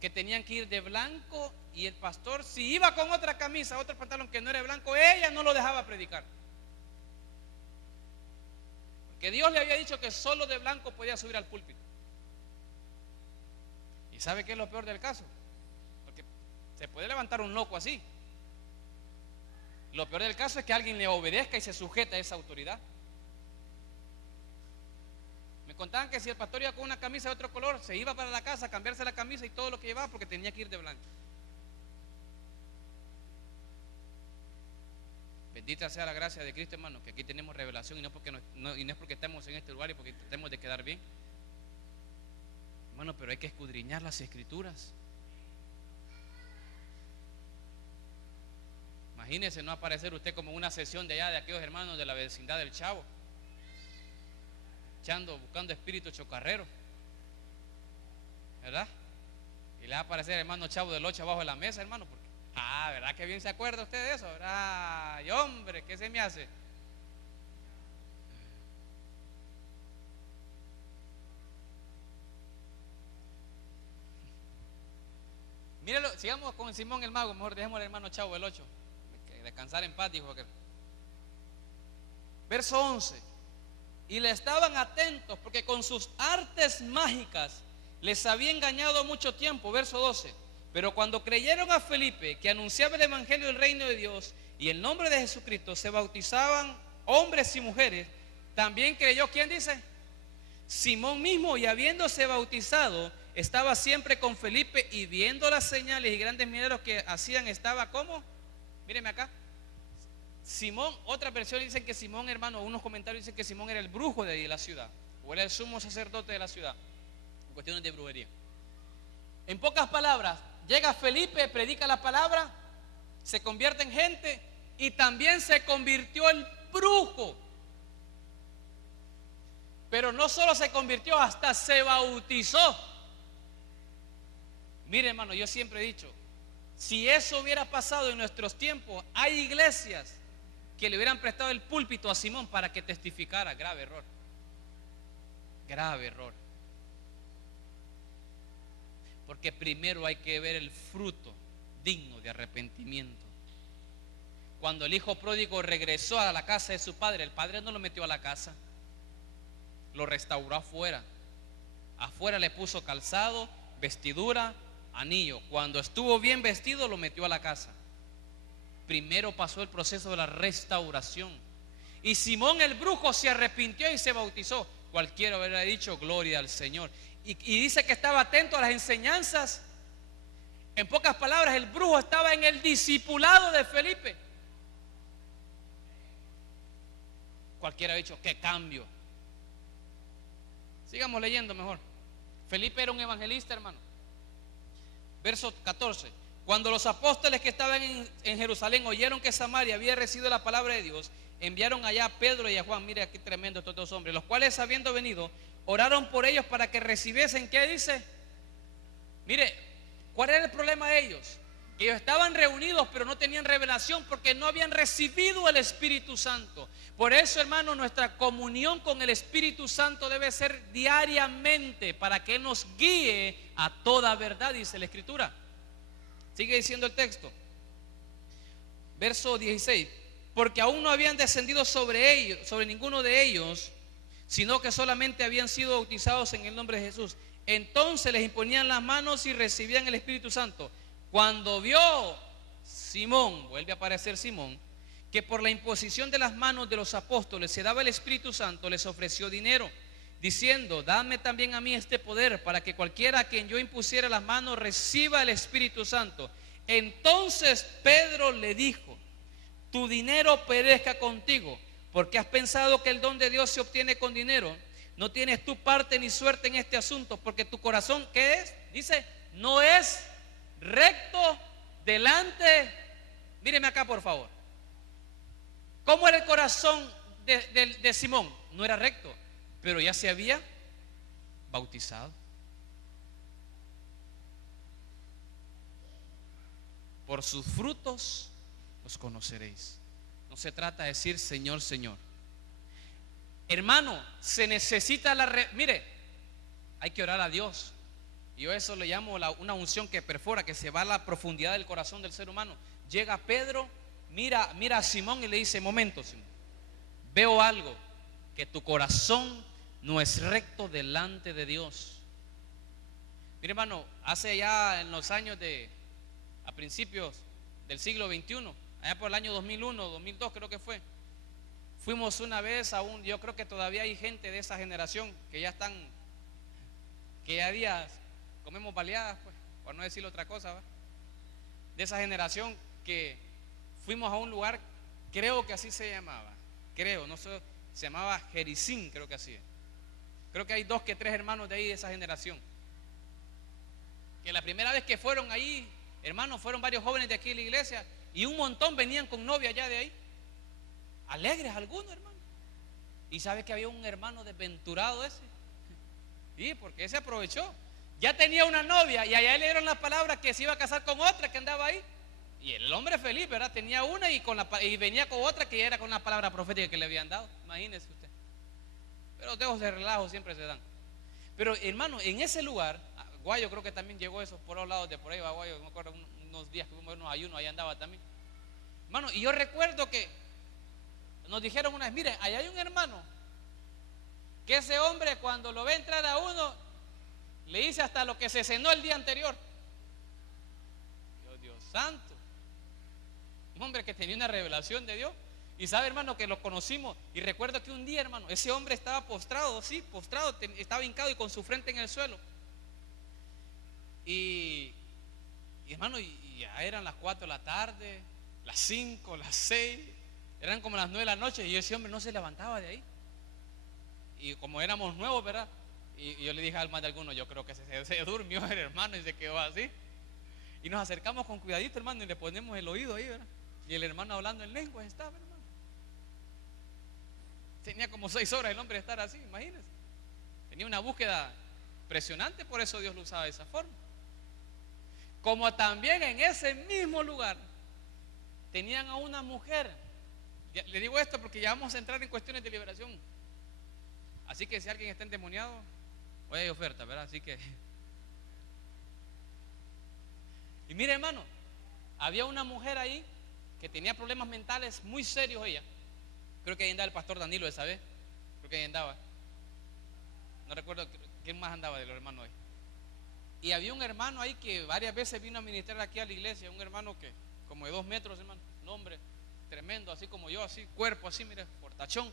que tenían que ir de blanco, y el pastor, si iba con otra camisa, otro pantalón que no era blanco, ella no lo dejaba predicar, porque Dios le había dicho que solo de blanco podía subir al púlpito. ¿Y sabe qué es lo peor del caso? Porque se puede levantar un loco así. Lo peor del caso es que alguien le obedezca y se sujeta a esa autoridad. Me contaban que si el pastor iba con una camisa de otro color, se iba para la casa a cambiarse la camisa y todo lo que llevaba porque tenía que ir de blanco. Bendita sea la gracia de Cristo, hermano, que aquí tenemos revelación y no es porque estemos en este lugar y porque tratemos de quedar bien. Hermano, pero hay que escudriñar las escrituras. Imagínese no aparecer usted como una sesión de allá de aquellos hermanos de la vecindad del Chavo, buscando espíritus chocarreros, ¿verdad? Y le va a aparecer el hermano Chavo del 8 abajo de la mesa, hermano, porque, ¿verdad que bien se acuerda usted de eso? ¿Verdad? Y hombre, ¿qué se me hace? Míralo, sigamos con Simón el Mago, mejor dejemos al hermano Chavo del 8, que descansar en paz, dijo aquel. Verso 11. Y le estaban atentos porque con sus artes mágicas les había engañado mucho tiempo. Verso 12. Pero cuando creyeron a Felipe, que anunciaba el evangelio del reino de Dios y el nombre de Jesucristo, se bautizaban hombres y mujeres. También creyó, ¿quién dice? Simón mismo, y habiéndose bautizado, estaba siempre con Felipe, y viendo las señales y grandes milagros que hacían, estaba como, míreme acá, Simón. Otra versión dicen que Simón, hermano, unos comentarios dicen que Simón era el brujo de la ciudad, o era el sumo sacerdote de la ciudad, en cuestiones de brujería. En pocas palabras, llega Felipe, predica la palabra, se convierte en gente, y también se convirtió el brujo. Pero no solo se convirtió, hasta se bautizó. Mire, hermano, yo siempre he dicho, si eso hubiera pasado en nuestros tiempos, hay iglesias que le hubieran prestado el púlpito a Simón para que testificara. Grave error. Grave error. Porque primero hay que ver el fruto digno de arrepentimiento. Cuando el hijo pródigo regresó a la casa de su padre, el padre no lo metió a la casa, lo restauró afuera. Afuera le puso calzado, vestidura, anillo. Cuando estuvo bien vestido, lo metió a la casa. Primero pasó el proceso de la restauración. Y Simón el brujo se arrepintió y se bautizó. Cualquiera hubiera dicho gloria al Señor. Y dice que estaba atento a las enseñanzas. En pocas palabras, el brujo estaba en el discipulado de Felipe. Cualquiera ha dicho, qué cambio. Sigamos leyendo mejor. Felipe era un evangelista, hermano. Verso 14. Cuando los apóstoles que estaban en Jerusalén oyeron que Samaria había recibido la palabra de Dios, enviaron allá a Pedro y a Juan. Mire aquí tremendo estos dos hombres, los cuales, habiendo venido, oraron por ellos para que recibiesen, ¿qué dice? Mire, ¿cuál era el problema de ellos? Que ellos estaban reunidos pero no tenían revelación porque no habían recibido el Espíritu Santo. Por eso, hermano, nuestra comunión con el Espíritu Santo debe ser diariamente para que Él nos guíe a toda verdad, dice la Escritura. Sigue diciendo el texto, verso 16. Porque aún no habían descendido sobre ellos, sobre ninguno de ellos, sino que solamente habían sido bautizados en el nombre de Jesús. Entonces les imponían las manos y recibían el Espíritu Santo. Cuando vio Simón, vuelve a aparecer Simón, que por la imposición de las manos de los apóstoles se daba el Espíritu Santo, les ofreció dinero, diciendo, dame también a mí este poder, para que cualquiera a quien yo impusiera las manos reciba el Espíritu Santo. Entonces Pedro le dijo, tu dinero perezca contigo, porque has pensado que el don de Dios se obtiene con dinero. No tienes tu parte ni suerte en este asunto, porque tu corazón, ¿qué es? Dice, no es recto delante. Míreme acá, por favor. ¿Cómo era el corazón de Simón? No era recto, pero ya se había bautizado. Por sus frutos los conoceréis. No se trata de decir Señor, Señor. Hermano, se necesita mire, hay que orar a Dios. Yo eso le llamo una unción que perfora, que se va a la profundidad del corazón del ser humano. Llega Pedro, mira a Simón y le dice, momento, Simón, veo algo, que tu corazón no es recto delante de Dios. Mire, hermano, hace ya en los años a principios del siglo XXI, allá por el año 2001, 2002 creo que fue, fuimos una vez yo creo que todavía hay gente de esa generación que ya están, que ya días comemos baleadas, pues, por no decir otra cosa, ¿va? De esa generación que fuimos a un lugar Creo que así se llamaba. Creo, no sé, se llamaba Jericín, creo que así es. Creo que hay 2 que 3 hermanos de ahí de esa generación. Que la primera vez que fueron ahí, hermanos, fueron varios jóvenes de aquí de la iglesia y un montón venían con novia allá de ahí. Alegres algunos, hermano. Y sabe que había un hermano desventurado ese. Sí, porque ese aprovechó. Ya tenía una novia y allá le dieron la palabra que se iba a casar con otra que andaba ahí. Y el hombre feliz, ¿verdad? Tenía una y venía con otra que ya era con la palabra profética que le habían dado. Imagínese usted. Pero los dedos de relajo siempre se dan. Pero hermano, en ese lugar, Guayo creo que también llegó eso por los lados de por ahí, va Guayo, me acuerdo unos días que fuimos a unos ayunos, ahí andaba también. Hermano, y yo recuerdo que nos dijeron una vez, miren, allá hay un hermano, que ese hombre cuando lo ve entrar a uno, le dice hasta lo que se cenó el día anterior. Dios santo. Un hombre que tenía una revelación de Dios. Y sabe, hermano, que lo conocimos. Y recuerdo que un día, hermano, ese hombre estaba postrado, sí, postrado, estaba hincado y con su frente en el suelo. Y hermano, y ya eran las 4 de la tarde, las 5, las 6, eran como las 9 de la noche. Y ese hombre no se levantaba de ahí. Y como éramos nuevos, ¿verdad? Y yo le dije al más de alguno, yo creo que se durmió el hermano y se quedó así. Y nos acercamos con cuidadito, hermano, y le ponemos el oído ahí, ¿verdad? Y el hermano hablando en lenguas estaba, hermano. Tenía como 6 horas el hombre de estar así, imagínense. Tenía una búsqueda impresionante, por eso Dios lo usaba de esa forma. Como también en ese mismo lugar tenían a una mujer. Le digo esto porque ya vamos a entrar en cuestiones de liberación. Así que si alguien está endemoniado, hoy hay oferta, ¿verdad? Así que. Y mire, hermano, había una mujer ahí que tenía problemas mentales muy serios ella. Creo que ahí andaba el pastor Danilo esa vez. Creo que ahí andaba. No recuerdo quién más andaba de los hermanos ahí. Y había un hermano ahí que varias veces vino a ministrar aquí a la iglesia. Un hermano que como de 2 metros, hermano. Un hombre tremendo, así como yo, así, cuerpo así, mire, fortachón.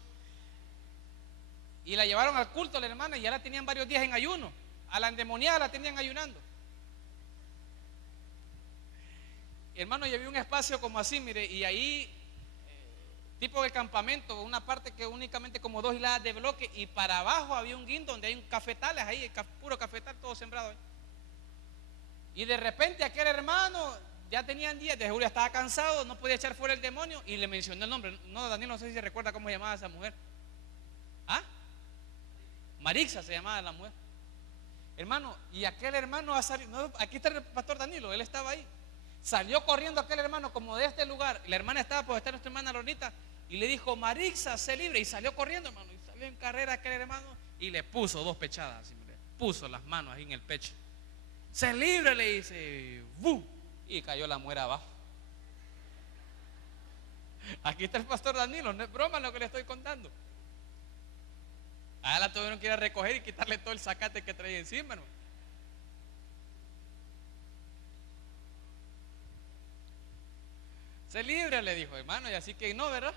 Y la llevaron al culto a la hermana y ya la tenían varios días en ayuno. A la endemoniada la tenían ayunando. Hermano, y había un espacio como así, mire, y ahí, tipo de campamento, una parte que únicamente como 2 hiladas de bloque, y para abajo había un guindo donde hay un cafetales ahí, puro cafetal, todo sembrado ahí. Y de repente aquel hermano, ya tenían días, de seguro estaba cansado, no podía echar fuera el demonio, y le mencionó el nombre. No, Daniel, no sé si se recuerda cómo se llamaba esa mujer. ¿Ah? Marixa se llamaba la mujer. Hermano, y aquel hermano ha salido, no, aquí está el pastor Danilo, él estaba ahí. Salió corriendo aquel hermano como de este lugar. La hermana estaba por estar nuestra hermana Lornita y le dijo, Marixa, sé libre. Y salió corriendo, hermano, y salió en carrera aquel hermano y le puso 2 pechadas así, le puso las manos ahí en el pecho. Sé libre, le dice, ¡bu! Y cayó la mujer abajo. Aquí está el pastor Danilo, no es broma lo que le estoy contando. A la tuvieron que ir a recoger y quitarle todo el zacate que traía encima, hermano. Sé libre, le dijo, hermano, y así que no, ¿verdad?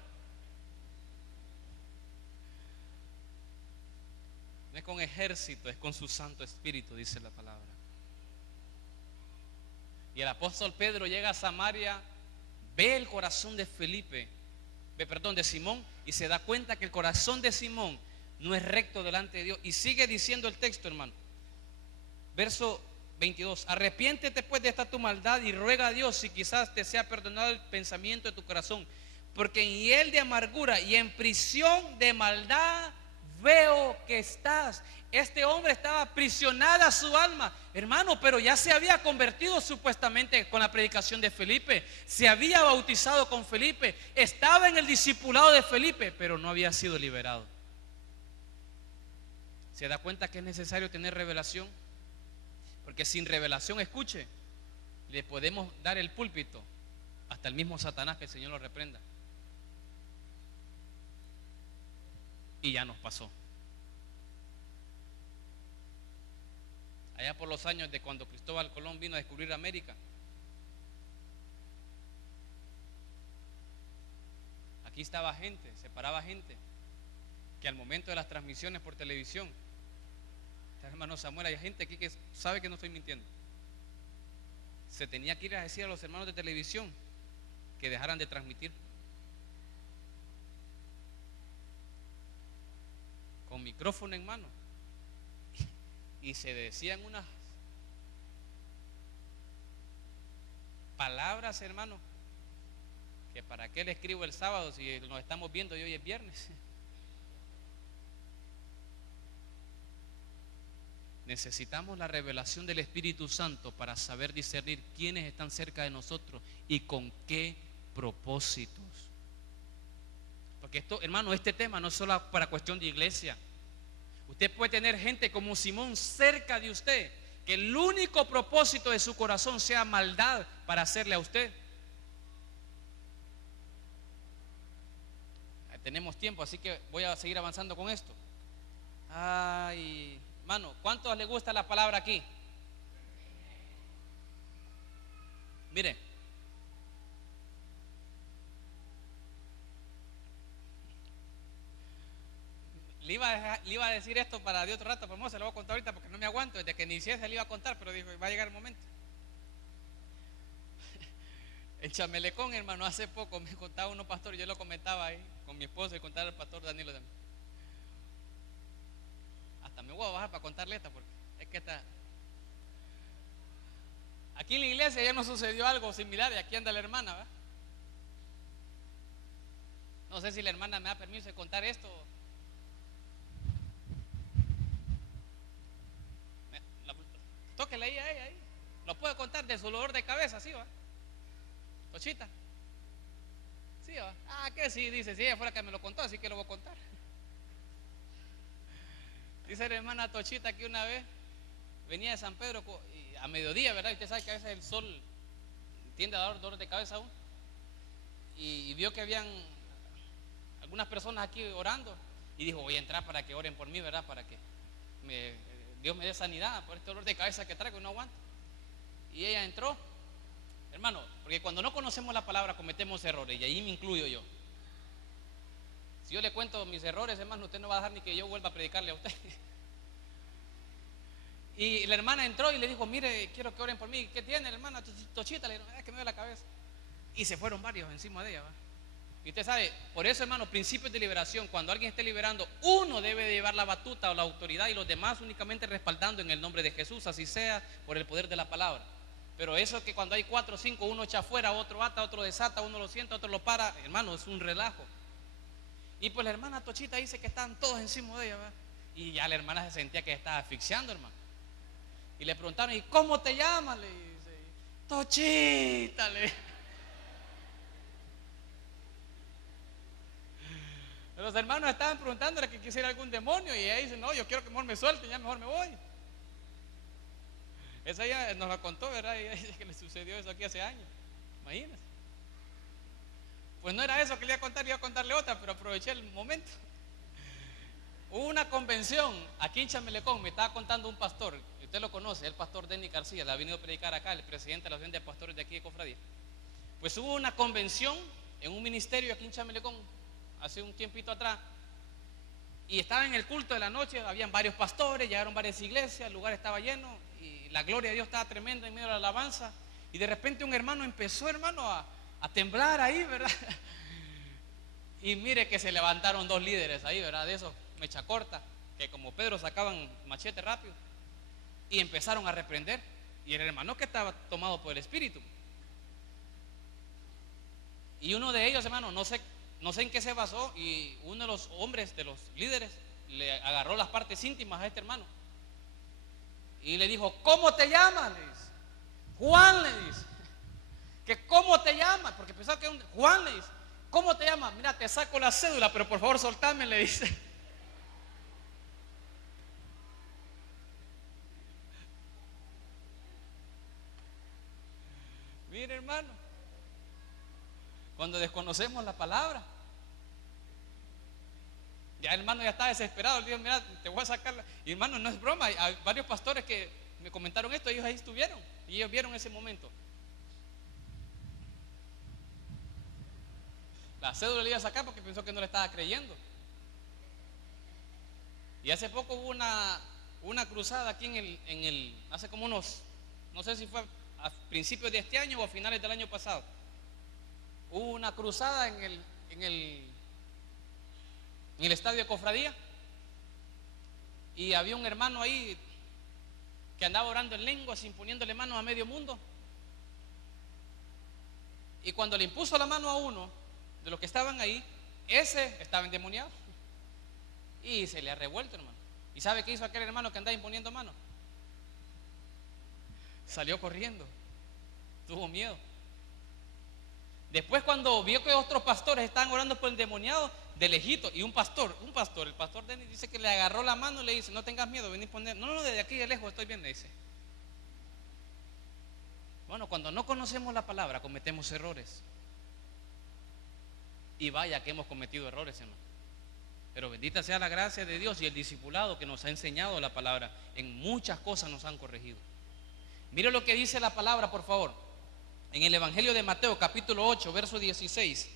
No es con ejército, es con su Santo Espíritu, dice la palabra. Y el apóstol Pedro llega a Samaria, ve el corazón de de Simón, y se da cuenta que el corazón de Simón no es recto delante de Dios. Y sigue diciendo el texto, hermano. Verso 22. Arrepiéntete pues de esta tu maldad y ruega a Dios si quizás te sea perdonado el pensamiento de tu corazón, porque en hiel de amargura y en prisión de maldad veo que estás. Este hombre estaba aprisionada su alma, hermano, pero ya se había convertido supuestamente con la predicación de Felipe, se había bautizado con Felipe, estaba en el discipulado de Felipe, pero no había sido liberado. ¿Se da cuenta que es necesario tener revelación? Porque sin revelación, escuche, le podemos dar el púlpito hasta el mismo Satanás, que el Señor lo reprenda. Y ya nos pasó. Allá por los años de cuando Cristóbal Colón vino a descubrir América, aquí estaba gente, se paraba gente que al momento de las transmisiones por televisión, hermano Samuel, hay gente aquí que sabe que no estoy mintiendo, se tenía que ir a decir a los hermanos de televisión que dejaran de transmitir. con micrófono en mano, y se decían unas palabras, hermano, que para qué le escribo el sábado si nos estamos viendo y hoy es viernes. Necesitamos la revelación del Espíritu Santo para saber discernir quiénes están cerca de nosotros y con qué propósitos. Porque esto, hermano, este tema no es solo para cuestión de iglesia. Usted puede tener gente como Simón cerca de usted, que el único propósito de su corazón sea maldad para hacerle a usted. Tenemos tiempo, así que voy a seguir avanzando con esto. Ay, hermano, ¿cuántos les gusta la palabra aquí? Mire, le iba a decir esto para de otro rato, pero no se lo voy a contar ahorita porque no me aguanto. Desde que inicié se le iba a contar, pero dijo, va a llegar el momento. El chamelecón, hermano, hace poco me contaba uno pastor, yo lo comentaba ahí con mi esposa y contaba al pastor Danilo también. Hasta me voy a bajar para contarle esta porque es que está. Aquí en la iglesia ya nos sucedió algo similar y aquí anda la hermana, ¿verdad? No sé si la hermana me da permiso de contar esto. Tóquele ahí a ella ahí. Lo puedo contar de su dolor de cabeza, ¿sí va? Tochita. ¿Sí va? Ah, que sí, dice, si ella fuera que me lo contó, así que lo voy a contar. Dice la hermana Tochita que una vez venía de San Pedro a mediodía, ¿verdad? Y usted sabe que a veces el sol tiende a dar dolor de cabeza aún. Y vio que habían algunas personas aquí orando. Y dijo, voy a entrar para que oren por mí, ¿verdad? Para que Dios me dé sanidad por este dolor de cabeza que traigo y no aguanto. Y ella entró, hermano, porque cuando no conocemos la palabra cometemos errores, y ahí me incluyo yo. Si yo le cuento mis errores, hermano, usted no va a dejar ni que yo vuelva a predicarle a usted. Y la hermana entró y le dijo, mire, quiero que oren por mí. ¿Qué tiene, hermana Tochita? Le dijo, es que me duele la cabeza. Y se fueron varios encima de ella, ¿va? Y usted sabe, por eso, hermano, principios de liberación. Cuando alguien esté liberando, uno debe de llevar la batuta o la autoridad y los demás únicamente respaldando en el nombre de Jesús, así sea por el poder de la palabra. Pero eso que cuando hay 4 o 5, uno echa afuera, otro ata, otro desata, uno lo sienta, otro lo para, hermano, es un relajo. Y pues la hermana Tochita dice que estaban todos encima de ella, ¿verdad? Y ya la hermana se sentía que estaba asfixiando, hermano. Y le preguntaron, ¿y cómo te llamas? Le dice, Tochita, le. Los hermanos estaban preguntándole que quisiera algún demonio y ella dice, no, yo quiero que mejor me suelten, ya mejor me voy. Esa ella nos la contó, ¿verdad? Y ella dice que le sucedió eso aquí hace años. Imagínense. Pues no era eso que le iba a contar, iba a contarle otra, pero aproveché el momento. Hubo una convención aquí en Chamelecón, me estaba contando un pastor, usted lo conoce, el pastor Denny García, le ha venido a predicar acá, el presidente de la Asociación de Pastores de aquí de Cofradía. Pues hubo una convención en un ministerio aquí en Chamelecón, hace un tiempito atrás, y estaba en el culto de la noche, habían varios pastores, llegaron varias iglesias, el lugar estaba lleno, y la gloria de Dios estaba tremenda en medio de la alabanza, y de repente un hermano empezó, hermano, a temblar ahí, ¿verdad? Y mire que se levantaron 2 líderes ahí, ¿verdad? De esos mecha corta, que como Pedro sacaban machete rápido, y empezaron a reprender, y el hermano que estaba tomado por el Espíritu. Y uno de ellos, hermano, no sé en qué se basó, y uno de los hombres, de los líderes, le agarró las partes íntimas a este hermano y le dijo, ¿cómo te llamas? Le dice. Juan, le dice. ¿Que cómo te llamas? Porque pensaba que Juan, le dice. ¿Cómo te llamas? Mira, te saco la cédula, pero por favor soltame, le dice. Mire, hermano, cuando desconocemos la palabra, ya el hermano ya está desesperado, le dijo, mira, te voy a sacar y hermano, no es broma, hay varios pastores que me comentaron esto, ellos ahí estuvieron y ellos vieron ese momento. La cédula le iba a sacar porque pensó que no le estaba creyendo. Y hace poco hubo una cruzada aquí hace como unos, no sé si fue a principios de este año o a finales del año pasado. Hubo una cruzada en el estadio de Cofradía. y había un hermano ahí que andaba orando en lenguas, imponiéndole manos a medio mundo. Y cuando le impuso la mano a uno de los que estaban ahí, ese estaba endemoniado y se le ha revuelto, hermano. ¿Y sabe qué hizo aquel hermano que andaba imponiendo manos? Salió corriendo, tuvo miedo. Después, cuando vio que otros pastores estaban orando por el endemoniado, de lejito, y el pastor Denis dice que le agarró la mano y le dice: no tengas miedo, ven y poner. No, desde aquí de lejos estoy bien, le dice. Bueno, cuando no conocemos la palabra cometemos errores. Y vaya que hemos cometido errores, hermano. Pero bendita sea la gracia de Dios y el discipulado que nos ha enseñado la palabra. En muchas cosas nos han corregido. Mire lo que dice la palabra, por favor. En el Evangelio de Mateo, capítulo 8, verso 16.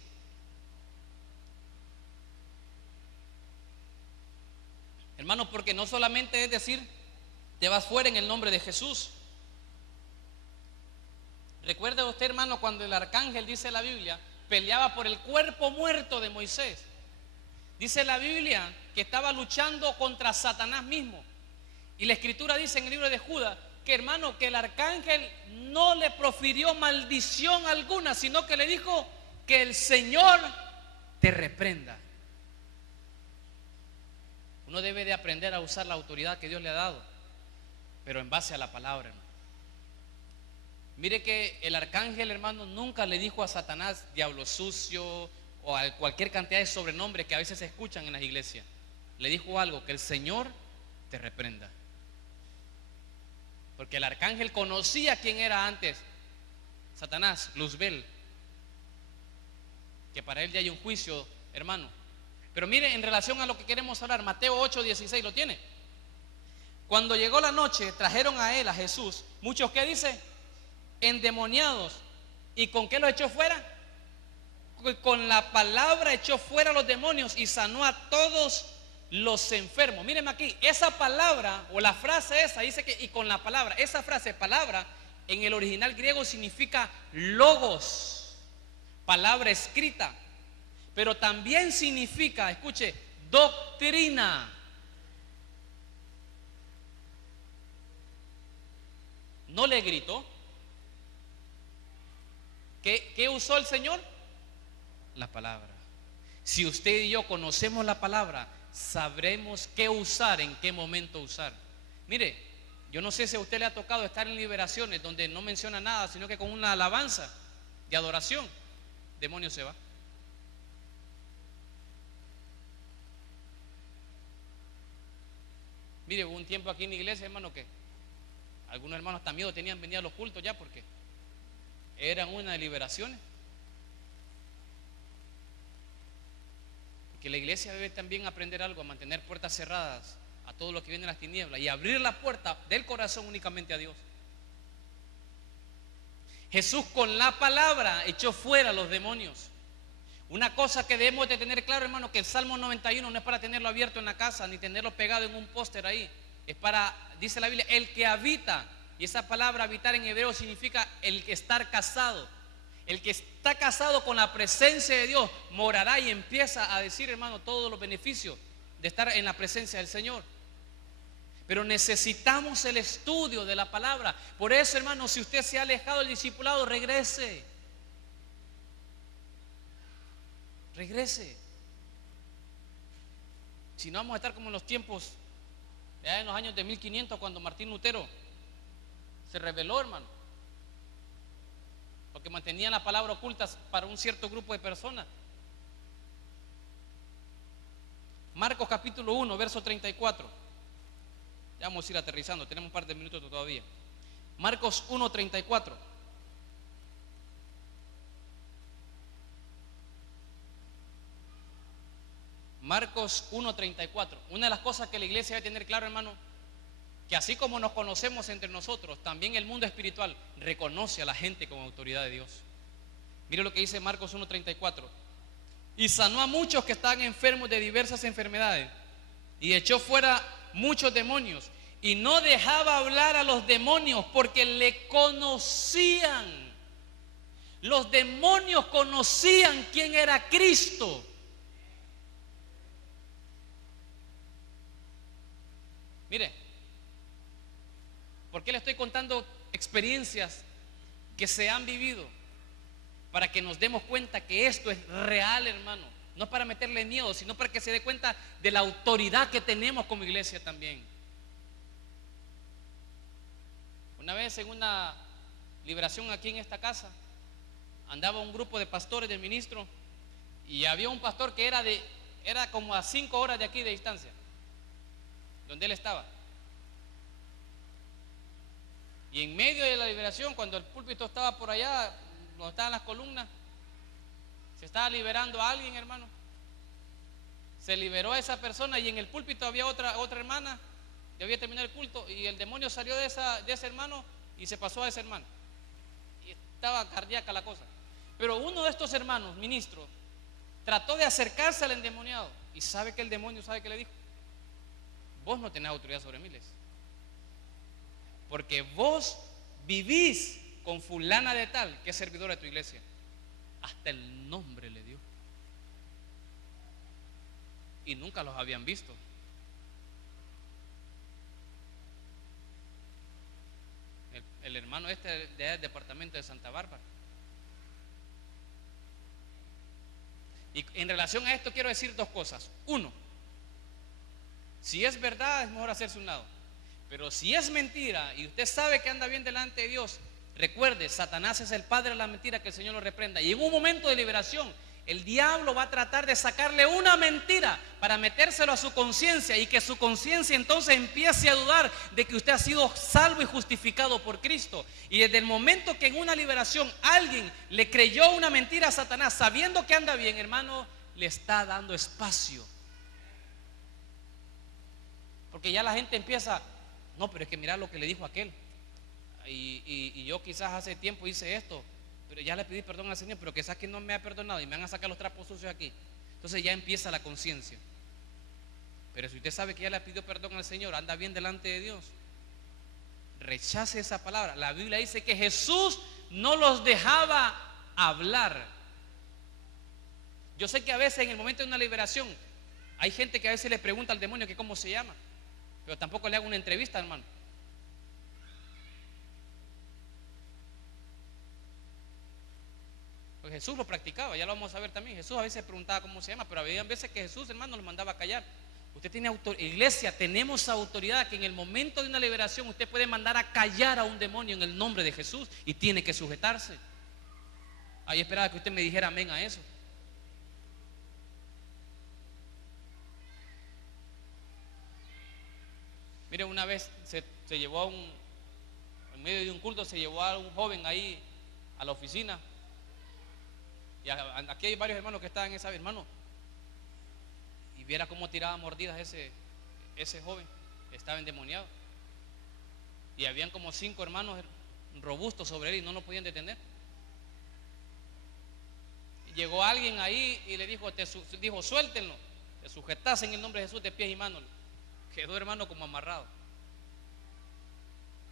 Hermano, porque no solamente es decir, te vas fuera en el nombre de Jesús. Recuerde usted, hermano, cuando el arcángel, dice la Biblia, peleaba por el cuerpo muerto de Moisés. Dice la Biblia que estaba luchando contra Satanás mismo. Y la escritura dice en el libro de Judas que, hermano, que el arcángel no le profirió maldición alguna, sino que le dijo: que el Señor te reprenda. Uno debe de aprender a usar la autoridad que Dios le ha dado, pero en base a la palabra, hermano. Mire que el arcángel, hermano, nunca le dijo a Satanás diablo sucio o a cualquier cantidad de sobrenombres que a veces se escuchan en las iglesias. Le dijo algo: que el Señor te reprenda. Porque el arcángel conocía quién era antes Satanás, Luzbel, que para él ya hay un juicio, hermano. Pero mire, en relación a lo que queremos hablar, Mateo 8, 16, ¿lo tiene? Cuando llegó la noche, trajeron a él, a Jesús, muchos, ¿qué dice? Endemoniados. ¿Y con qué los echó fuera? Con la palabra echó fuera a los demonios y sanó a todos los enfermos. Mírenme aquí, esa palabra o la frase esa dice que, y con la palabra, esa frase, palabra, en el original griego significa logos, palabra escrita, pero también significa, escuche, doctrina. No le gritó. ¿Qué usó el Señor? La palabra. Si usted y yo conocemos la palabra, sabremos qué usar, en qué momento usar. Mire, yo no sé si a usted le ha tocado estar en liberaciones donde no menciona nada, sino que con una alabanza de adoración, demonio se va. Mire, hubo un tiempo aquí en la iglesia, hermano, que algunos hermanos hasta miedo tenían venir a los cultos ya, porque eran una de liberaciones. Que la iglesia debe también aprender algo, a mantener puertas cerradas a todo lo que viene de las tinieblas y abrir la puerta del corazón únicamente a Dios. Jesús con la palabra echó fuera a los demonios. Una cosa que debemos de tener claro, hermano, que el Salmo 91 no es para tenerlo abierto en la casa ni tenerlo pegado en un póster ahí. Es para, dice la Biblia, el que habita, y esa palabra habitar en hebreo significa el que estar casado. El que está casado con la presencia de Dios morará, y empieza a decir, hermano, todos los beneficios de estar en la presencia del Señor. Pero necesitamos el estudio de la palabra. Por eso, hermano, si usted se ha alejado del discipulado, regrese. Regrese. Si no, vamos a estar como en los tiempos, ya en los años de 1500, cuando Martín Lutero se rebeló, hermano, porque mantenían la palabra oculta para un cierto grupo de personas. Marcos capítulo 1, verso 34. Ya vamos a ir aterrizando, tenemos un par de minutos todavía. Marcos 1, 34. Marcos 1, 34. Una de las cosas que la iglesia debe tener claro, hermano, que así como nos conocemos entre nosotros, también el mundo espiritual reconoce a la gente como autoridad de Dios. Mire lo que dice Marcos 1:34. Y sanó a muchos que estaban enfermos de diversas enfermedades, y echó fuera muchos demonios, y no dejaba hablar a los demonios porque le conocían. Los demonios conocían quién era Cristo. Mire, ¿por qué le estoy contando experiencias que se han vivido? Para que nos demos cuenta que esto es real, hermano. No para meterle miedo, sino para que se dé cuenta de la autoridad que tenemos como iglesia también. Una vez en una liberación aquí en esta casa, andaba un grupo de pastores del ministro, y había un pastor que era como a 5 horas de aquí de distancia, donde él estaba. Y en medio de la liberación, cuando el púlpito estaba por allá, donde estaban las columnas, se estaba liberando a alguien, hermano. Se liberó a esa persona, y en el púlpito había otra hermana. Ya había terminado el culto y el demonio salió de ese hermano y se pasó a ese hermano. Y estaba cardíaca la cosa. Pero uno de estos hermanos, ministros, trató de acercarse al endemoniado. ¿Y sabe que el demonio, sabe qué le dijo? Vos no tenés autoridad sobre miles, porque vos vivís con fulana de tal que es servidora de tu iglesia. Hasta el nombre le dio. Y nunca los habían visto. El hermano del departamento de Santa Bárbara. Y en relación a esto quiero decir dos cosas. Uno, si es verdad es mejor hacerse un lado. Pero si es mentira y usted sabe que anda bien delante de Dios, recuerde, Satanás es el padre de la mentira, que el Señor lo reprenda. Y en un momento de liberación, el diablo va a tratar de sacarle una mentira para metérselo a su conciencia, y que su conciencia entonces empiece a dudar de que usted ha sido salvo y justificado por Cristo. Y desde el momento que en una liberación alguien le creyó una mentira a Satanás, sabiendo que anda bien, hermano, le está dando espacio. Porque ya la gente empieza, no, pero es que mira lo que le dijo aquel. Y yo quizás hace tiempo hice esto, pero ya le pedí perdón al Señor, pero quizás que no me ha perdonado y me van a sacar los trapos sucios aquí. Entonces ya empieza la conciencia. Pero si usted sabe que ya le pidió perdón al Señor, anda bien delante de Dios, rechace esa palabra. La Biblia dice que Jesús no los dejaba hablar. Yo sé que a veces en el momento de una liberación hay gente que a veces le pregunta al demonio que cómo se llama, pero tampoco le hago una entrevista, hermano. Pues Jesús lo practicaba, ya lo vamos a ver también. Jesús a veces preguntaba cómo se llama, pero había veces que Jesús, hermano, los mandaba a callar. Usted tiene autoridad, iglesia, tenemos autoridad, que en el momento de una liberación usted puede mandar a callar a un demonio en el nombre de Jesús, y tiene que sujetarse. Ahí esperaba que usted me dijera amén a eso. Mire, una vez se llevó en medio de un culto, se llevó a un joven ahí a la oficina. Y aquí hay varios hermanos que estaban en esa, hermano, y viera cómo tiraba mordidas ese joven. Estaba endemoniado. Y habían como 5 hermanos robustos sobre él y no lo podían detener. Y llegó alguien ahí y le dijo, suéltenlo. Te sujetas en el nombre de Jesús de pies y manos. Quedó, hermano, como amarrado.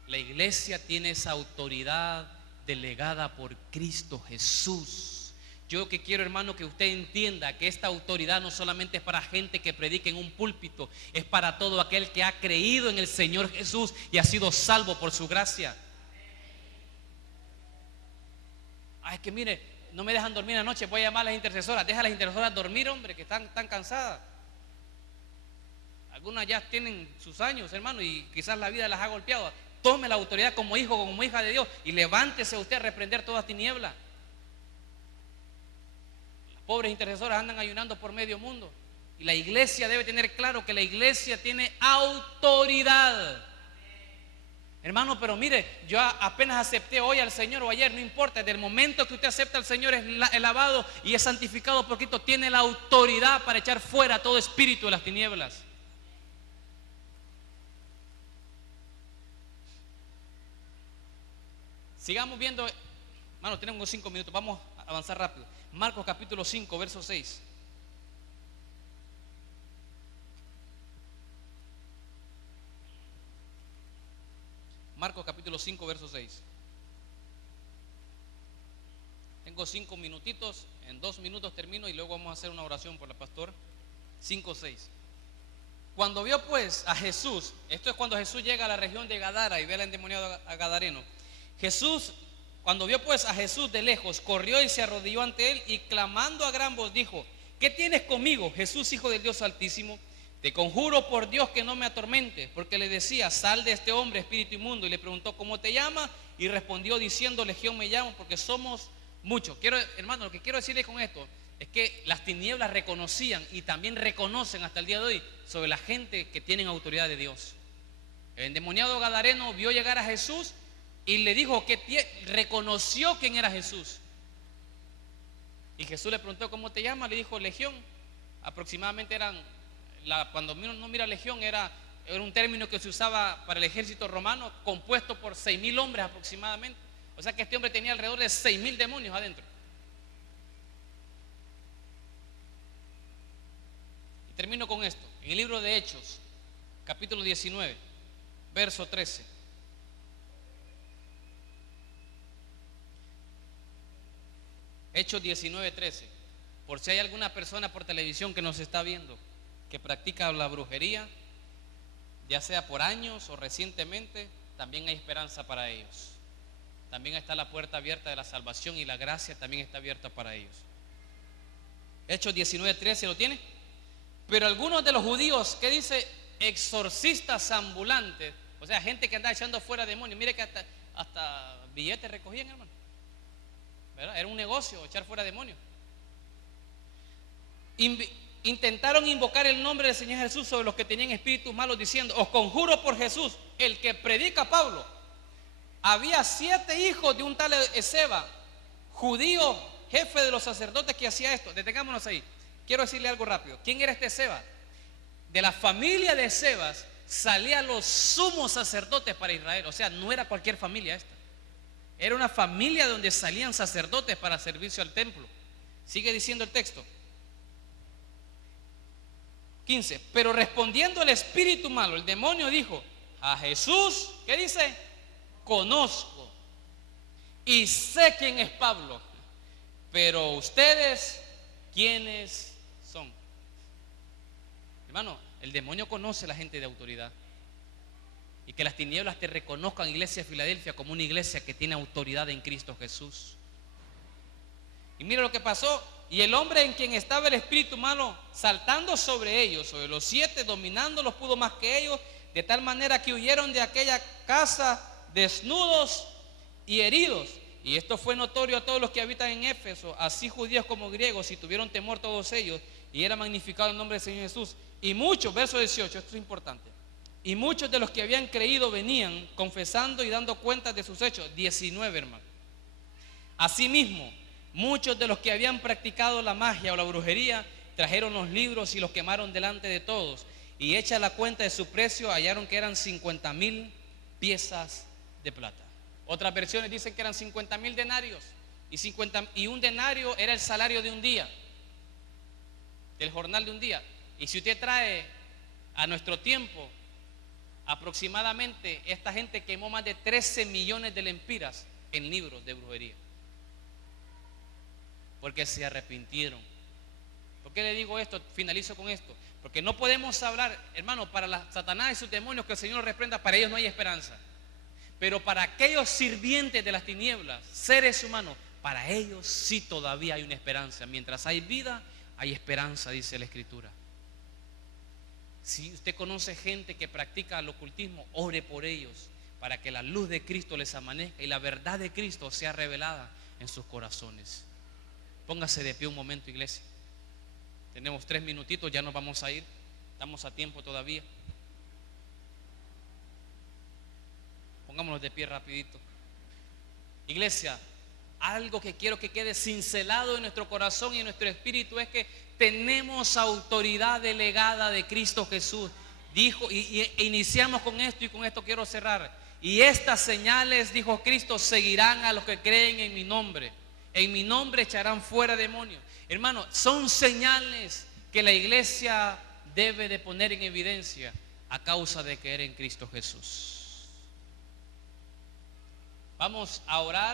La iglesia tiene esa autoridad delegada por Cristo Jesús. Yo que quiero, hermano, que usted entienda que esta autoridad no solamente es para gente que predica en un púlpito, es para todo aquel que ha creído en el Señor Jesús y ha sido salvo por su gracia. Es que mire, no me dejan dormir anoche, voy a llamar a las intercesoras. Deja a las intercesoras dormir, hombre, que están cansadas. Algunas ya tienen sus años, hermano, y quizás la vida las ha golpeado. Tome la autoridad como hijo, como hija de Dios, y levántese usted a reprender toda tiniebla. Las pobres intercesoras andan ayunando por medio mundo, y la iglesia debe tener claro que la iglesia tiene autoridad. Hermano, pero mire, yo apenas acepté hoy al Señor o ayer, no importa. Desde el momento que usted acepta al Señor, es lavado y es santificado por Cristo, tiene la autoridad para echar fuera todo espíritu de las tinieblas. Sigamos viendo, hermano, tenemos 5 minutos, vamos a avanzar rápido. Marcos capítulo 5, verso 6. Marcos capítulo 5, verso 6. Tengo 5 minutitos, en 2 minutos termino y luego vamos a hacer una oración por la pastora. 5, 6. Cuando vio pues a Jesús, esto es cuando Jesús llega a la región de Gadara y ve al endemoniado gadareno. Cuando vio pues a Jesús de lejos, corrió y se arrodilló ante él y clamando a gran voz dijo: ¿qué tienes conmigo, Jesús, Hijo del Dios Altísimo? Te conjuro por Dios que no me atormentes. Porque le decía: sal de este hombre, espíritu inmundo. Y le preguntó: ¿cómo te llamas? Y respondió diciendo: Legión me llamo, porque somos muchos. Hermano, lo que quiero decirles con esto es que las tinieblas reconocían y también reconocen hasta el día de hoy sobre la gente que tienen autoridad de Dios. El endemoniado gadareno vio llegar a Jesús y le dijo que reconoció quién era Jesús. Y Jesús le preguntó: ¿cómo te llamas? Le dijo: Legión. Aproximadamente cuando uno mira legión, era un término que se usaba para el ejército romano, compuesto por 6,000 hombres aproximadamente. O sea que este hombre tenía alrededor de 6,000 demonios adentro. Y termino con esto. En el libro de Hechos, capítulo 19, verso 13. Hechos 19:13. Por si hay alguna persona por televisión que nos está viendo que practica la brujería, ya sea por años o recientemente, también hay esperanza para ellos. También está la puerta abierta de la salvación y la gracia también está abierta para ellos. Hechos 19:13, ¿lo tiene? Pero algunos de los judíos, ¿qué dice? Exorcistas ambulantes, o sea, gente que anda echando fuera demonios. Mire que hasta billetes recogían, hermano, ¿verdad? Era un negocio echar fuera demonios. Intentaron invocar el nombre del Señor Jesús sobre los que tenían espíritus malos, diciendo: os conjuro por Jesús, el que predica Pablo. Había 7 hijos de un tal Esceva, judío, jefe de los sacerdotes, que hacía esto. Detengámonos ahí. Quiero decirle algo rápido. ¿Quién era este Esceva? De la familia de Escevas salían los sumos sacerdotes para Israel. O sea, no era cualquier familia esta. Era una familia donde salían sacerdotes para servicio al templo. Sigue diciendo el texto. 15. Pero respondiendo el espíritu malo, el demonio dijo: a Jesús, ¿qué dice? Conozco y sé quién es Pablo, pero ustedes, ¿quiénes son? Hermano, el demonio conoce a la gente de autoridad. Y que las tinieblas te reconozcan, iglesia de Filadelfia, como una iglesia que tiene autoridad en Cristo Jesús. Y mira lo que pasó. Y el hombre en quien estaba el espíritu malo, saltando sobre ellos, sobre los 7, dominándolos, pudo más que ellos, de tal manera que huyeron de aquella casa desnudos y heridos. Y esto fue notorio a todos los que habitan en Éfeso, así judíos como griegos, y tuvieron temor todos ellos, y era magnificado el nombre del Señor Jesús. Y muchos, verso 18, esto es importante, y muchos de los que habían creído venían confesando y dando cuenta de sus hechos. 19, hermano. Asimismo, muchos de los que habían practicado la magia o la brujería trajeron los libros y los quemaron delante de todos, y hecha la cuenta de su precio, hallaron que eran 50,000 piezas de plata. Otras versiones dicen que eran 50,000 denarios, y un denario era el salario de un día, del jornal de un día. Y si usted trae a nuestro tiempo, aproximadamente esta gente quemó más de 13 millones de lempiras en libros de brujería, porque se arrepintieron. ¿Por qué le digo esto? Finalizo con esto. Porque no podemos hablar, hermano, para Satanás y sus demonios, que el Señor los reprenda, para ellos no hay esperanza. Pero para aquellos sirvientes de las tinieblas, seres humanos, para ellos sí todavía hay una esperanza. Mientras hay vida, hay esperanza, dice la Escritura. Si usted conoce gente que practica el ocultismo, ore por ellos, para que la luz de Cristo les amanezca y la verdad de Cristo sea revelada en sus corazones. Póngase de pie un momento, iglesia. Tenemos 3 minutitos, ya nos vamos a ir. Estamos a tiempo todavía. Pongámonos de pie rapidito. Iglesia, algo que quiero que quede cincelado en nuestro corazón y en nuestro espíritu es que tenemos autoridad delegada de Cristo Jesús. Dijo, y iniciamos con esto, y con esto quiero cerrar. Y estas señales, dijo Cristo, seguirán a los que creen en mi nombre. En mi nombre echarán fuera demonios. Hermano, son señales que la iglesia debe de poner en evidencia a causa de creer en Cristo Jesús. Vamos a orar.